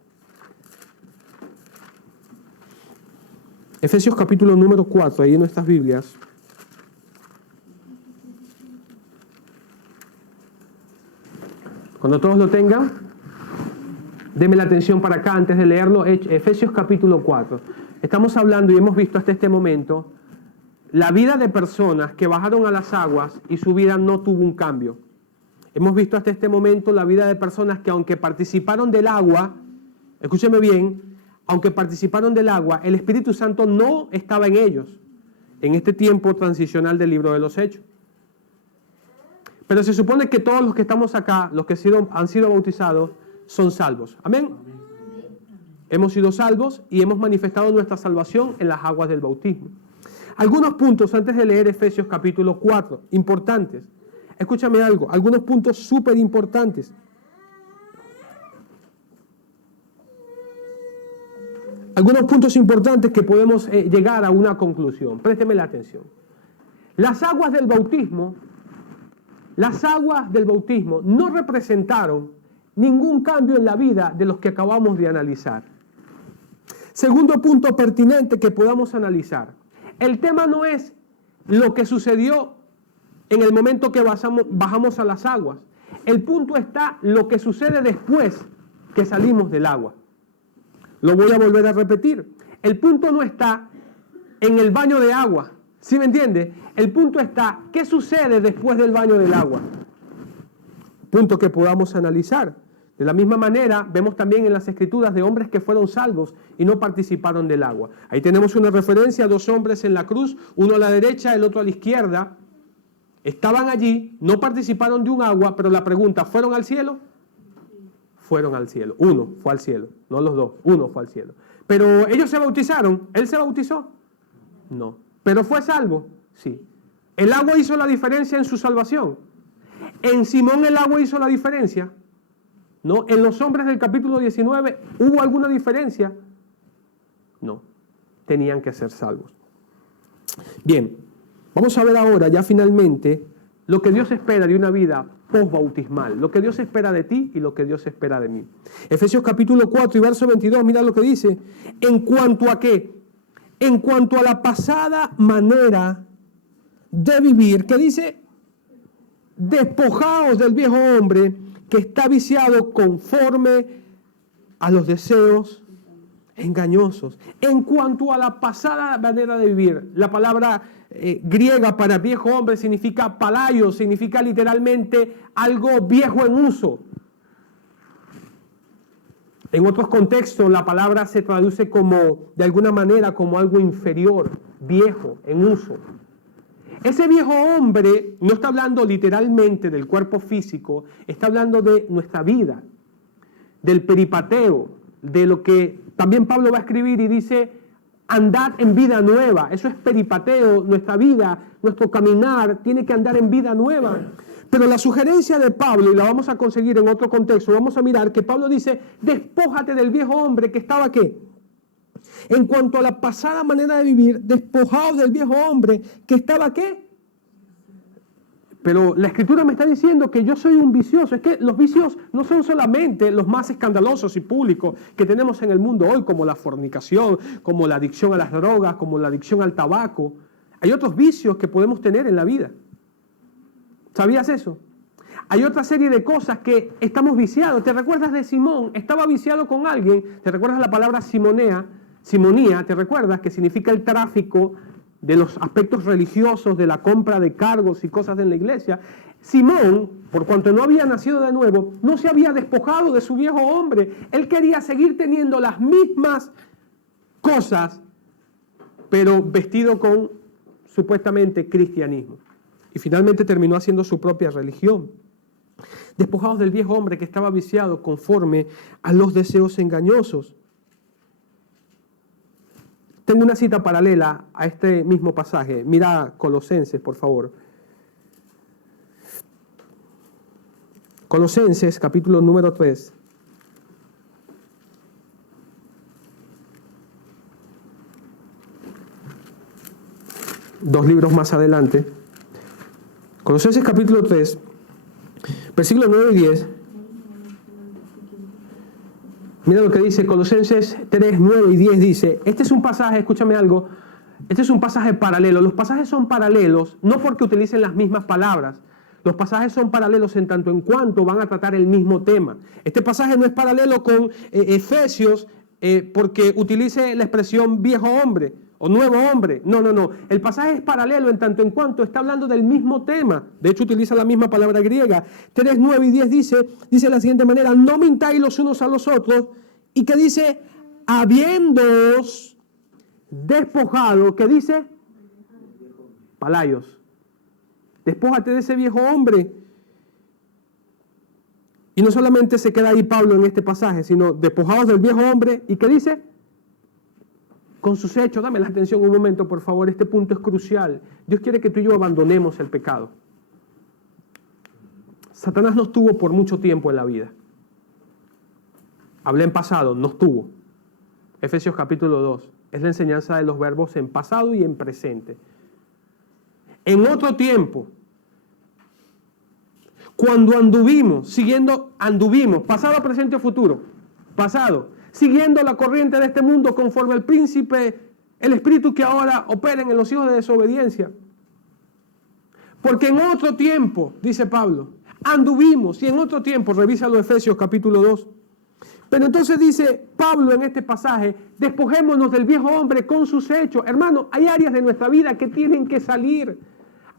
Efesios capítulo número 4, ahí en nuestras Biblias. Cuando todos lo tengan, denme la atención para acá antes de leerlo. Efesios capítulo 4. Estamos hablando y hemos visto hasta este momento la vida de personas que bajaron a las aguas y su vida no tuvo un cambio. Hemos visto hasta este momento la vida de personas que aunque participaron del agua, escúcheme bien, aunque participaron del agua, el Espíritu Santo no estaba en ellos en este tiempo transicional del libro de los Hechos. Pero se supone que todos los que estamos acá, los que han sido bautizados, son salvos. Amén. Hemos sido salvos y hemos manifestado nuestra salvación en las aguas del bautismo. Algunos puntos antes de leer Efesios capítulo 4, importantes. Escúchame algo, algunos puntos súper importantes. Algunos puntos importantes que podemos llegar a una conclusión. Présteme la atención. Las aguas del bautismo no representaron ningún cambio en la vida de los que acabamos de analizar. Segundo punto pertinente que podamos analizar. El tema no es lo que sucedió en el momento que bajamos a las aguas. El punto está lo que sucede después que salimos del agua. Lo voy a volver a repetir. El punto no está en el baño de agua. ¿Sí me entiende? El punto está, ¿qué sucede después del baño del agua? Punto que podamos analizar. De la misma manera, vemos también en las Escrituras de hombres que fueron salvos y no participaron del agua. Ahí tenemos una referencia a 2 hombres en la cruz, uno a la derecha, el otro a la izquierda. Estaban allí, no participaron de un agua, pero la pregunta, ¿fueron al cielo? Fueron al cielo. Uno fue al cielo, no los dos, uno fue al cielo. Pero ellos se bautizaron, ¿él se bautizó? No. ¿Pero fue salvo? Sí. ¿El agua hizo la diferencia en su salvación? ¿En Simón el agua hizo la diferencia? No. ¿En los hombres del capítulo 19 hubo alguna diferencia? No. Tenían que ser salvos. Bien, vamos a ver ahora ya finalmente lo que Dios espera de una vida postbautismal, lo que Dios espera de ti y lo que Dios espera de mí. Efesios capítulo 4 y verso 22, mira lo que dice. ¿En cuanto a qué? En cuanto a la pasada manera de vivir, ¿qué dice? Despojaos del viejo hombre que está viciado conforme a los deseos engañosos. En cuanto a la pasada manera de vivir, la palabra griega para viejo hombre significa palaios, significa literalmente algo viejo en uso. En otros contextos la palabra se traduce como, de alguna manera, como algo inferior, viejo, en uso. Ese viejo hombre no está hablando literalmente del cuerpo físico, está hablando de nuestra vida, del peripateo, de lo que también Pablo va a escribir y dice, andad en vida nueva. Eso es peripateo, nuestra vida, nuestro caminar tiene que andar en vida nueva. Pero la sugerencia de Pablo, y la vamos a conseguir en otro contexto, vamos a mirar que Pablo dice, despójate del viejo hombre que estaba ¿qué? En cuanto a la pasada manera de vivir, despojaos del viejo hombre que estaba ¿qué? Pero la Escritura me está diciendo que yo soy un vicioso. Es que los vicios no son solamente los más escandalosos y públicos que tenemos en el mundo hoy, como la fornicación, como la adicción a las drogas, como la adicción al tabaco. Hay otros vicios que podemos tener en la vida. ¿Sabías eso? Hay otra serie de cosas que estamos viciados. ¿Te recuerdas de Simón? Estaba viciado con alguien. ¿Te recuerdas la palabra simonía? ¿Te recuerdas? Que significa el tráfico de los aspectos religiosos, de la compra de cargos y cosas en la iglesia. Simón, por cuanto no había nacido de nuevo, no se había despojado de su viejo hombre. Él quería seguir teniendo las mismas cosas, pero vestido con supuestamente cristianismo. Y finalmente terminó haciendo su propia religión. Despojados del viejo hombre que estaba viciado conforme a los deseos engañosos. Tengo una cita paralela a este mismo pasaje. Mira Colosenses, por favor. Colosenses, capítulo número 3. Dos libros más adelante. Colosenses, capítulo 3, versículos 9 y 10. Mira lo que dice Colosenses 3, 9 y 10 dice, este es un pasaje, escúchame algo, este es un pasaje paralelo. Los pasajes son paralelos no porque utilicen las mismas palabras, los pasajes son paralelos en tanto en cuanto van a tratar el mismo tema. Este pasaje no es paralelo con Efesios porque utilice la expresión viejo hombre o nuevo hombre. No. El pasaje es paralelo en tanto en cuanto está hablando del mismo tema. De hecho, utiliza la misma palabra griega. 3, 9 y 10 dice de la siguiente manera: no mintáis los unos a los otros. Y que dice, habiéndoos despojado, ¿qué dice? Palayos. Despójate de ese viejo hombre. Y no solamente se queda ahí Pablo en este pasaje, sino despojados del viejo hombre. ¿Y qué dice? Con sus hechos. Dame la atención un momento, por favor. Este punto es crucial. Dios quiere que tú y yo abandonemos el pecado. Satanás nos tuvo por mucho tiempo en la vida. Hablé en pasado, nos tuvo. Efesios capítulo 2. Es la enseñanza de los verbos en pasado y en presente. En otro tiempo, cuando anduvimos, pasado, presente o futuro, pasado, siguiendo la corriente de este mundo conforme al príncipe, el espíritu que ahora opera en los hijos de desobediencia. Porque en otro tiempo, dice Pablo, anduvimos, y en otro tiempo, revisa los Efesios capítulo 2. Pero entonces dice Pablo en este pasaje, despojémonos del viejo hombre con sus hechos. Hermano, hay áreas de nuestra vida que tienen que salir.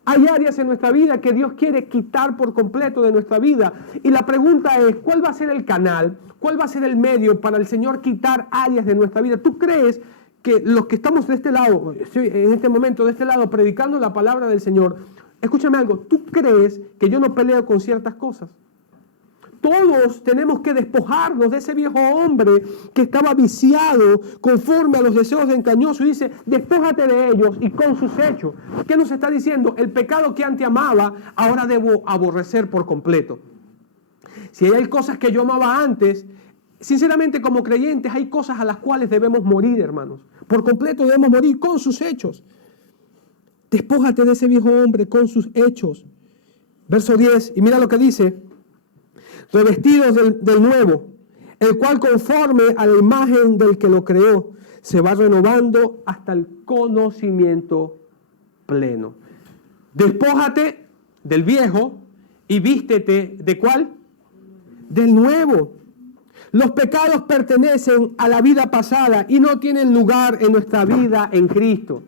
Hay áreas en nuestra vida que Dios quiere quitar por completo de nuestra vida. Y la pregunta es, ¿cuál va a ser el canal? ¿Cuál va a ser el medio para el Señor quitar áreas de nuestra vida? ¿Tú crees que los que estamos de este lado, en este momento de este lado, predicando la palabra del Señor, escúchame algo, ¿tú crees que yo no peleo con ciertas cosas? Todos tenemos que despojarnos de ese viejo hombre que estaba viciado conforme a los deseos de engañoso. Y dice, despójate de ellos y con sus hechos. ¿Qué nos está diciendo? El pecado que antes amaba, ahora debo aborrecer por completo. Si hay cosas que yo amaba antes, sinceramente como creyentes hay cosas a las cuales debemos morir, hermanos. Por completo debemos morir con sus hechos. Despójate de ese viejo hombre con sus hechos. Verso 10, y mira lo que dice. Revestidos del nuevo, el cual conforme a la imagen del que lo creó, se va renovando hasta el conocimiento pleno. Despójate del viejo y vístete ¿de cuál? Del nuevo. Los pecados pertenecen a la vida pasada y no tienen lugar en nuestra vida en Cristo.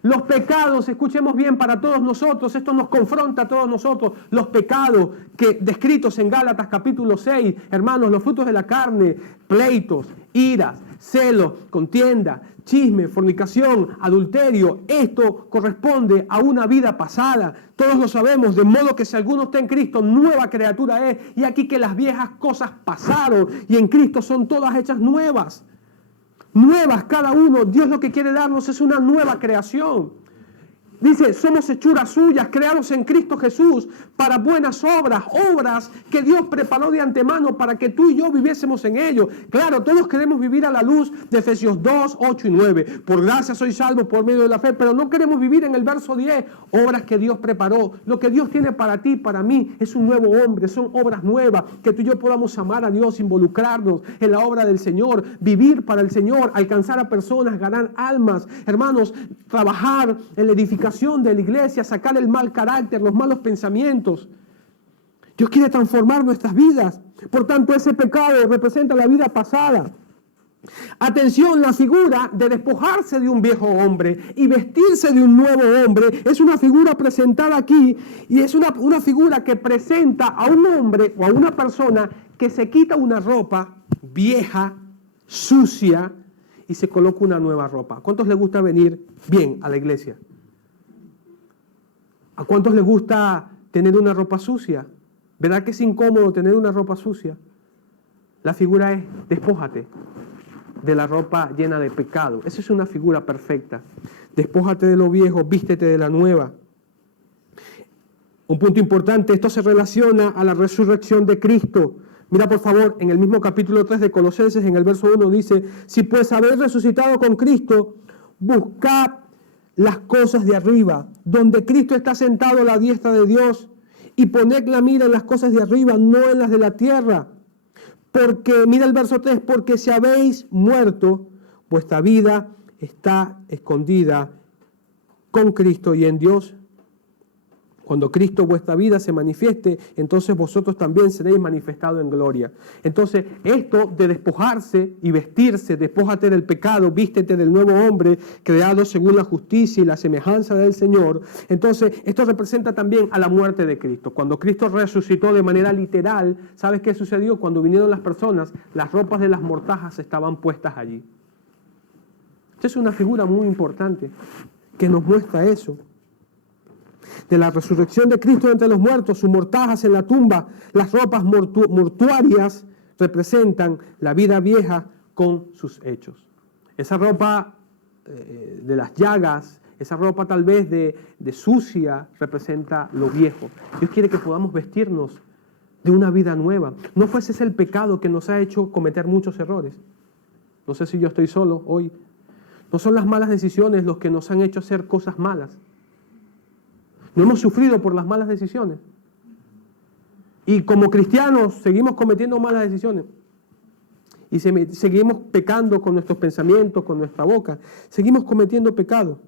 Los pecados, escuchemos bien para todos nosotros, esto nos confronta a todos nosotros, los pecados que descritos en Gálatas capítulo 6, hermanos, los frutos de la carne, pleitos, iras, celos, contienda, chisme, fornicación, adulterio, esto corresponde a una vida pasada, todos lo sabemos, de modo que si alguno está en Cristo, nueva criatura es, y aquí que las viejas cosas pasaron y en Cristo son todas hechas nuevas. Nuevas cada uno. Dios lo que quiere darnos es una nueva creación. Dice, somos hechuras suyas, creados en Cristo Jesús para buenas obras, obras que Dios preparó de antemano para que tú y yo viviésemos en ello. Claro, todos queremos vivir a la luz de Efesios 2, 8 y 9. Por gracia soy salvo por medio de la fe, pero no queremos vivir en el verso 10, obras que Dios preparó. Lo que Dios tiene para ti, para mí, es un nuevo hombre, son obras nuevas, que tú y yo podamos amar a Dios, involucrarnos en la obra del Señor, vivir para el Señor, alcanzar a personas, ganar almas, hermanos, trabajar en la edificación de la iglesia, sacar el mal carácter, los malos pensamientos. Dios quiere transformar nuestras vidas. Por tanto, ese pecado representa la vida pasada. Atención, la figura de despojarse de un viejo hombre y vestirse de un nuevo hombre es una figura presentada aquí y es una figura que presenta a un hombre o a una persona que se quita una ropa vieja, sucia y se coloca una nueva ropa. ¿A cuántos les gusta venir bien a la iglesia? ¿A cuántos les gusta tener una ropa sucia? ¿Verdad que es incómodo tener una ropa sucia? La figura es, despójate de la ropa llena de pecado. Esa es una figura perfecta. Despójate de lo viejo, vístete de la nueva. Un punto importante, esto se relaciona a la resurrección de Cristo. Mira por favor, en el mismo capítulo 3 de Colosenses, en el verso 1 dice, si pues habéis resucitado con Cristo, buscad las cosas de arriba, donde Cristo está sentado a la diestra de Dios, y poned la mira en las cosas de arriba, no en las de la tierra. Porque, mira el verso 3, porque si habéis muerto, vuestra vida está escondida con Cristo y en Dios. Cuando Cristo vuestra vida se manifieste, entonces vosotros también seréis manifestados en gloria. Entonces, esto de despojarse y vestirse, despójate del pecado, vístete del nuevo hombre, creado según la justicia y la semejanza del Señor. Entonces, esto representa también a la muerte de Cristo. Cuando Cristo resucitó de manera literal, ¿sabes qué sucedió? Cuando vinieron las personas, las ropas de las mortajas estaban puestas allí. Esta es una figura muy importante que nos muestra eso. De la resurrección de Cristo entre los muertos, sus mortajas en la tumba, las ropas mortuarias representan la vida vieja con sus hechos. Esa ropa de las llagas, esa ropa tal vez de sucia, representa lo viejo. Dios quiere que podamos vestirnos de una vida nueva. No fuese ese el pecado que nos ha hecho cometer muchos errores. No sé si yo estoy solo hoy. No son las malas decisiones los que nos han hecho hacer cosas malas. No hemos sufrido por las malas decisiones. Y como cristianos seguimos cometiendo malas decisiones. Y seguimos pecando con nuestros pensamientos, con nuestra boca. Seguimos cometiendo pecado.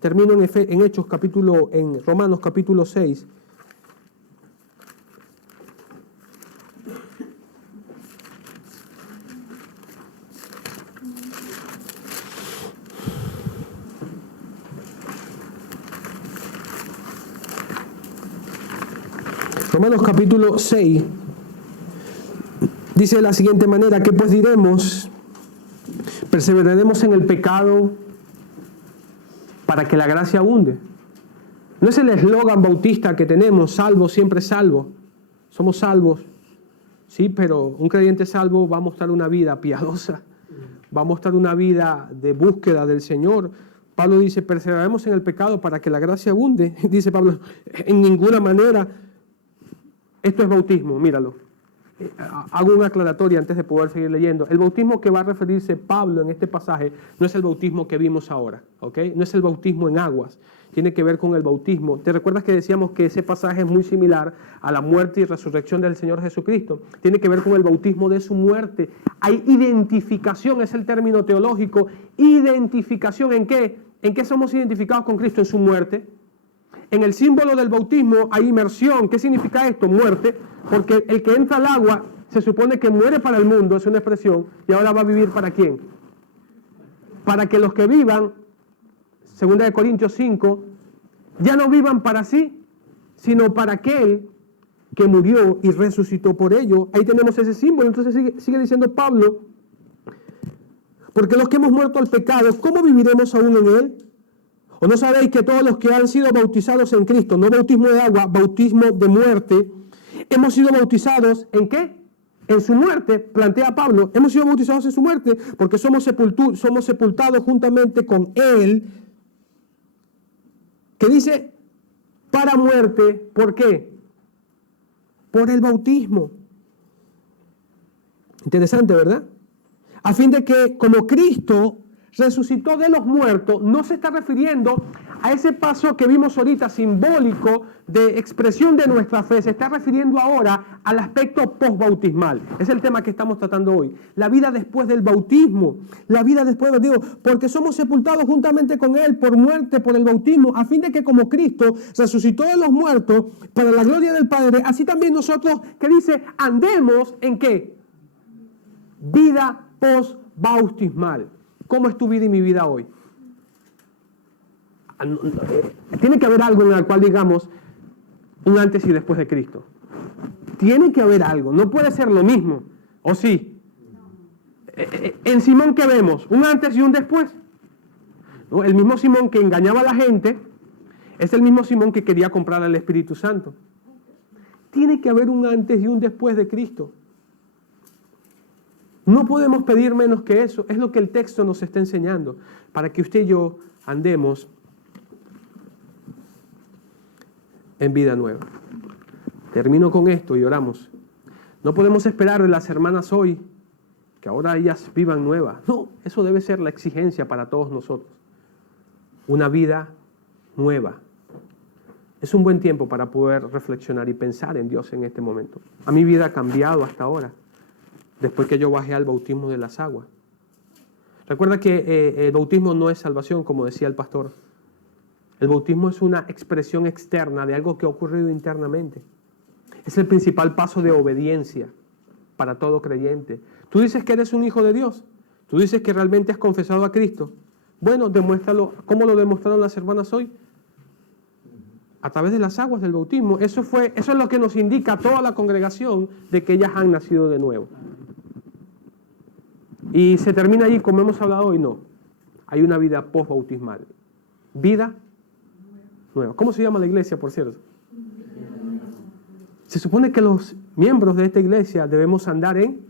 Termino en Romanos capítulo 6. Romanos capítulo 6 dice de la siguiente manera: ¿qué pues diremos? ¿Perseveraremos en el pecado para que la gracia abunde? No es el eslogan bautista que tenemos, salvo, siempre salvo. Somos salvos, sí, pero un creyente salvo va a mostrar una vida piadosa, va a mostrar una vida de búsqueda del Señor. Pablo dice, perseveraremos en el pecado para que la gracia abunde. Dice Pablo, en ninguna manera. Esto es bautismo, míralo. Hago una aclaratoria antes de poder seguir leyendo. El bautismo que va a referirse Pablo en este pasaje no es el bautismo que vimos ahora, ¿ok? No es el bautismo en aguas. Tiene que ver con el bautismo. ¿Te recuerdas que decíamos que ese pasaje es muy similar a la muerte y resurrección del Señor Jesucristo? Tiene que ver con el bautismo de su muerte. Hay identificación, es el término teológico. ¿Identificación en qué? ¿En qué somos identificados con Cristo? En su muerte. En el símbolo del bautismo hay inmersión. ¿Qué significa esto? Muerte. Porque el que entra al agua se supone que muere para el mundo, es una expresión, y ahora va a vivir ¿para quién? Para que los que vivan, 2 Corintios 5, ya no vivan para sí, sino para aquel que murió y resucitó por ello. Ahí tenemos ese símbolo. Entonces sigue diciendo Pablo, porque los que hemos muerto al pecado, ¿cómo viviremos aún en él? ¿O no sabéis que todos los que han sido bautizados en Cristo, no bautismo de agua, bautismo de muerte, hemos sido bautizados ¿en qué? En su muerte, plantea Pablo. Hemos sido bautizados en su muerte porque somos sepultados juntamente con Él. Que dice, para muerte, ¿por qué? Por el bautismo. Interesante, ¿verdad? A fin de que como Cristo resucitó de los muertos, no se está refiriendo a ese paso que vimos ahorita, simbólico de expresión de nuestra fe, se está refiriendo ahora al aspecto postbautismal. Es el tema que estamos tratando hoy. La vida después del bautismo, la vida después del bautismo, porque somos sepultados juntamente con Él por muerte, por el bautismo, a fin de que como Cristo resucitó de los muertos para la gloria del Padre, así también nosotros, que dice, andemos ¿en qué? Vida postbautismal. ¿Cómo es tu vida y mi vida hoy? Tiene que haber algo en el cual digamos un antes y después de Cristo. Tiene que haber algo. No puede ser lo mismo. ¿O sí? En Simón, ¿qué vemos? Un antes y un después. ¿No? El mismo Simón que engañaba a la gente es el mismo Simón que quería comprar al Espíritu Santo. Tiene que haber un antes y un después de Cristo. No podemos pedir menos que eso. Es lo que el texto nos está enseñando. Para que usted y yo andemos en vida nueva. Termino con esto y oramos. No podemos esperar de las hermanas hoy que ahora ellas vivan nuevas. No, eso debe ser la exigencia para todos nosotros. Una vida nueva. Es un buen tiempo para poder reflexionar y pensar en Dios en este momento. A mi vida ha cambiado hasta ahora, después que yo bajé al bautismo de las aguas. Recuerda que el bautismo no es salvación, como decía el pastor. El bautismo es una expresión externa de algo que ha ocurrido internamente. Es el principal paso de obediencia para todo creyente. Tú dices que eres un hijo de Dios. Tú dices que realmente has confesado a Cristo. Bueno, demuéstralo. ¿Cómo lo demostraron las hermanas hoy? A través de las aguas del bautismo. Eso es lo que nos indica a toda la congregación de que ellas han nacido de nuevo. Y se termina allí, como hemos hablado hoy, no. Hay una vida post-bautismal. Vida nueva. ¿Cómo se llama la iglesia, por cierto? Se supone que los miembros de esta iglesia debemos andar en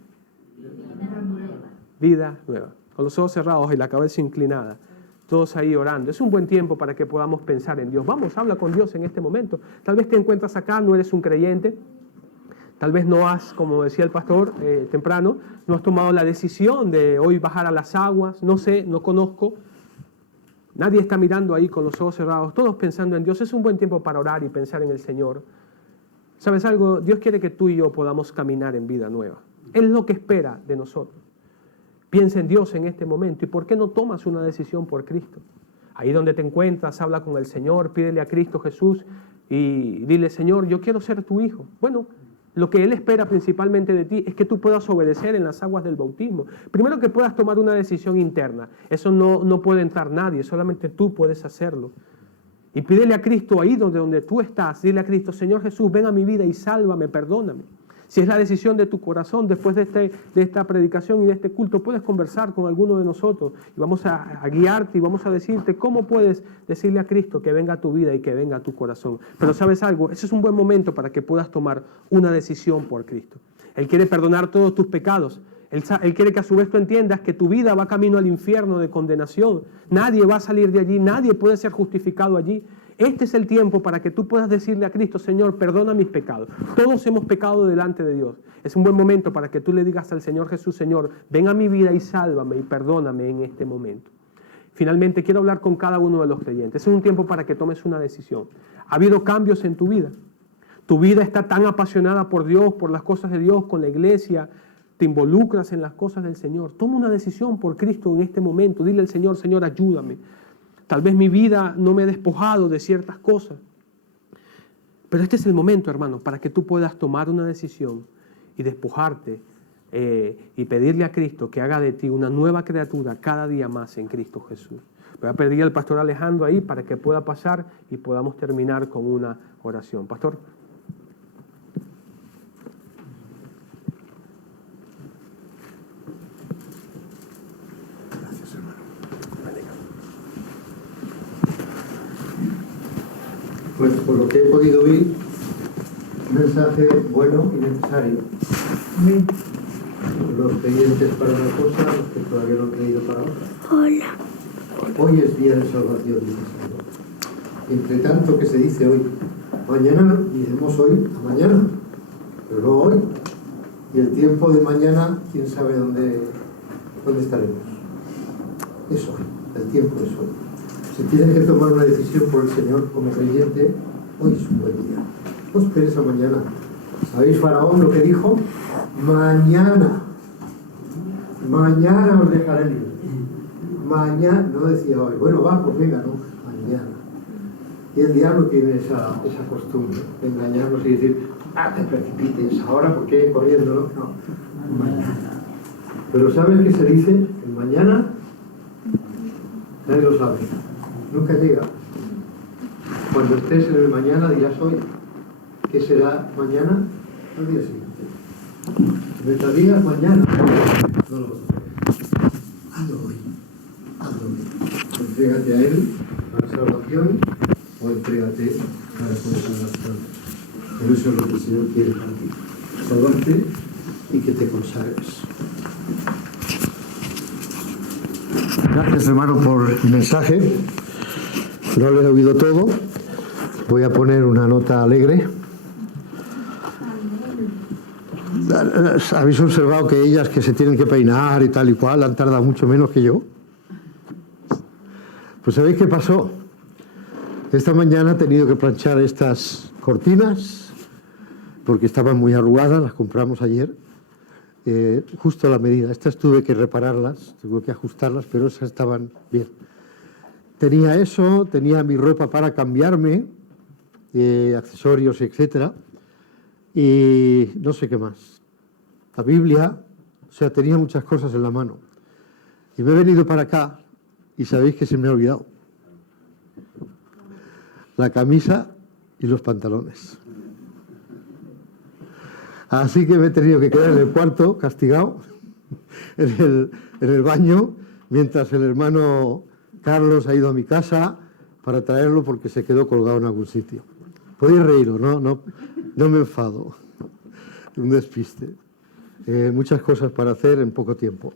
vida nueva. Con los ojos cerrados y la cabeza inclinada. Todos ahí orando. Es un buen tiempo para que podamos pensar en Dios. Vamos, habla con Dios en este momento. Tal vez te encuentras acá, no eres un creyente. Tal vez no has, como decía el pastor temprano, no has tomado la decisión de hoy bajar a las aguas. No sé, no conozco. Nadie está mirando ahí con los ojos cerrados, todos pensando en Dios. Es un buen tiempo para orar y pensar en el Señor. ¿Sabes algo? Dios quiere que tú y yo podamos caminar en vida nueva. Él es lo que espera de nosotros. Piensa en Dios en este momento. ¿Y por qué no tomas una decisión por Cristo? Ahí donde te encuentras, habla con el Señor, pídele a Cristo Jesús y dile, Señor, yo quiero ser tu hijo. Bueno, lo que Él espera principalmente de ti es que tú puedas obedecer en las aguas del bautismo. Primero que puedas tomar una decisión interna. Eso no puede entrar nadie, solamente tú puedes hacerlo. Y pídele a Cristo ahí donde tú estás. Dile a Cristo, Señor Jesús, ven a mi vida y sálvame, perdóname. Si es la decisión de tu corazón, después de esta predicación y de este culto, puedes conversar con alguno de nosotros y vamos a guiarte y vamos a decirte cómo puedes decirle a Cristo que venga a tu vida y que venga a tu corazón. Pero ¿sabes algo? Ese es un buen momento para que puedas tomar una decisión por Cristo. Él quiere perdonar todos tus pecados. Él quiere que a su vez tú entiendas que tu vida va camino al infierno de condenación. Nadie va a salir de allí, nadie puede ser justificado allí. Este es el tiempo para que tú puedas decirle a Cristo, Señor, perdona mis pecados. Todos hemos pecado delante de Dios. Es un buen momento para que tú le digas al Señor Jesús, Señor, ven a mi vida y sálvame y perdóname en este momento. Finalmente, quiero hablar con cada uno de los creyentes. Es un tiempo para que tomes una decisión. ¿Ha habido cambios en tu vida? Tu vida está tan apasionada por Dios, por las cosas de Dios, con la iglesia. Te involucras en las cosas del Señor. Toma una decisión por Cristo en este momento. Dile al Señor, Señor, ayúdame. Tal vez mi vida no me he despojado de ciertas cosas. Pero este es el momento, hermano, para que tú puedas tomar una decisión y despojarte y pedirle a Cristo que haga de ti una nueva criatura cada día más en Cristo Jesús. Voy a pedir al pastor Alejandro ahí para que pueda pasar y podamos terminar con una oración. Pastor. Pues por lo que he podido oír, un mensaje bueno y necesario. Los creyentes para una cosa, los que todavía no han creído para otra. Hola. Hoy es día de salvación, dice el Señor. Entre tanto que se dice hoy, mañana, diremos hoy a mañana, pero no hoy. Y el tiempo de mañana, quién sabe dónde estaremos. Es hoy, el tiempo es hoy. Si tienes que tomar una decisión por el Señor como creyente, hoy es un buen día. No esperes a mañana. ¿Sabéis Faraón lo que dijo? Mañana os dejaré libre. Mañana, no decía hoy, bueno va, pues venga, no, mañana. Y el diablo tiene esa costumbre de engañarnos y decir, te precipites ahora porque corriendo, no, mañana. Pero ¿sabes qué se dice? El mañana, nadie lo sabe. Nunca llega. Cuando estés en el mañana dirás hoy. ¿Qué será mañana? Al día siguiente. Mientras digas mañana, no lo sabes. Hazlo hoy. Entrégate a Él para salvación o entrégate para poder salvación. Pero eso es lo que el Señor quiere para ti. Salvarte y que te consagres. Gracias, hermano, por el mensaje. No lo he oído todo. Voy a poner una nota alegre. ¿Habéis observado que ellas que se tienen que peinar y tal y cual han tardado mucho menos que yo? Pues ¿sabéis qué pasó? Esta mañana he tenido que planchar estas cortinas porque estaban muy arrugadas, las compramos ayer, justo a la medida. Estas tuve que repararlas, tuve que ajustarlas, pero esas estaban bien. tenía eso, tenía mi ropa para cambiarme, accesorios, etcétera, y no sé qué más. La Biblia, o sea, tenía muchas cosas en la mano. Y me he venido para acá y sabéis que se me ha olvidado. La camisa y los pantalones. Así que me he tenido que quedar en el cuarto, castigado, en el baño, mientras el hermano Carlos ha ido a mi casa para traerlo porque se quedó colgado en algún sitio. Podéis reíros, no me enfado. Un despiste. Muchas cosas para hacer en poco tiempo.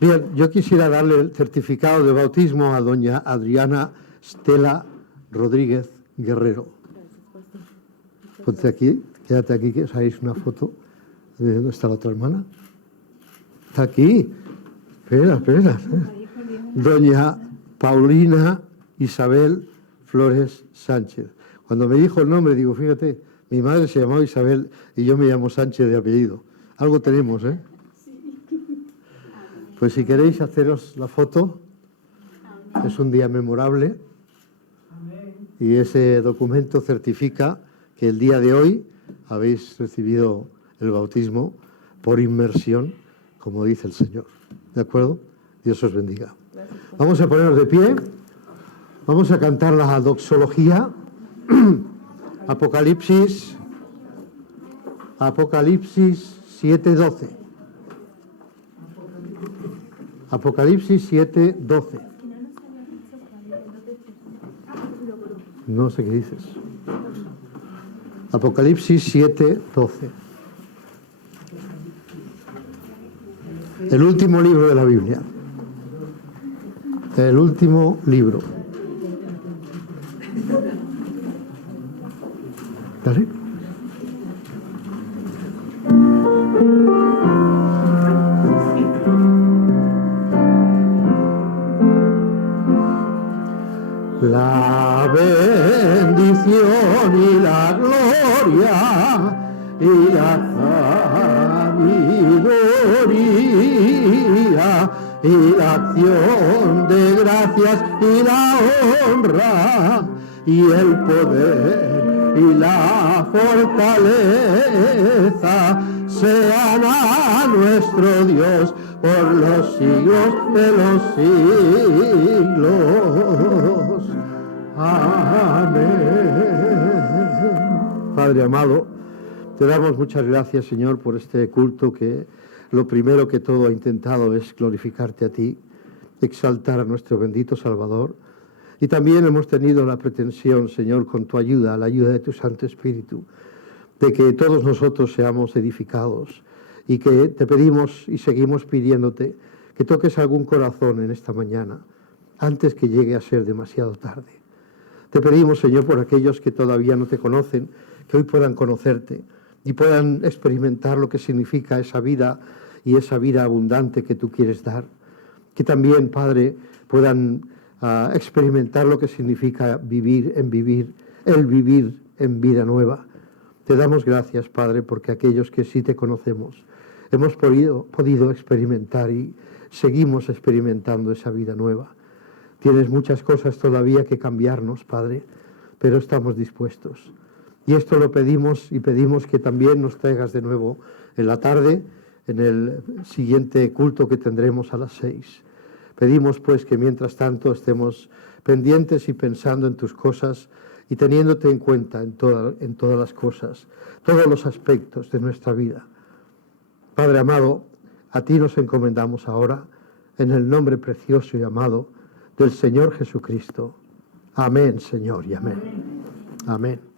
Bien, yo quisiera darle el certificado de bautismo a doña Adriana Stella Rodríguez Guerrero. Ponte aquí, quédate aquí, que os hagáis una foto. ¿Dónde está la otra hermana? Está aquí. Espera. Doña Paulina Isabel Flores Sánchez. Cuando me dijo el nombre, digo, fíjate, mi madre se llamaba Isabel y yo me llamo Sánchez de apellido. Algo tenemos, ¿eh? Pues si queréis haceros la foto, es un día memorable y ese documento certifica que el día de hoy habéis recibido el bautismo por inmersión, como dice el Señor. ¿De acuerdo? Dios os bendiga. Vamos a ponernos de pie, vamos a cantar la doxología, Apocalipsis 7:12. Apocalipsis 7:12. No sé qué dices. Apocalipsis 7:12. El último libro de la Biblia. El último libro. ¿Vale? La bendición y la gloria y la sabiduría y la acción de gracias y la honra y el poder y la fortaleza sean a nuestro Dios por los siglos de los siglos. Amén. Padre amado, te damos muchas gracias, Señor, por este culto que lo primero que todo ha intentado es glorificarte a ti, exaltar a nuestro bendito Salvador. Y también hemos tenido la pretensión, Señor, con tu ayuda, la ayuda de tu Santo Espíritu, de que todos nosotros seamos edificados y que te pedimos y seguimos pidiéndote que toques algún corazón en esta mañana, antes que llegue a ser demasiado tarde. Te pedimos, Señor, por aquellos que todavía no te conocen, que hoy puedan conocerte y puedan experimentar lo que significa esa vida y esa vida abundante que tú quieres dar. Que también, Padre, puedan experimentar lo que significa vivir en vida nueva. Te damos gracias, Padre, porque aquellos que sí te conocemos hemos podido experimentar y seguimos experimentando esa vida nueva. Tienes muchas cosas todavía que cambiarnos, Padre, pero estamos dispuestos. Y esto lo pedimos y pedimos que también nos traigas de nuevo en la tarde, en el siguiente culto que tendremos a las 6. Pedimos pues que mientras tanto estemos pendientes y pensando en tus cosas y teniéndote en cuenta en todas las cosas, todos los aspectos de nuestra vida. Padre amado, a ti nos encomendamos ahora en el nombre precioso y amado del Señor Jesucristo. Amén, Señor, y amén. Amén.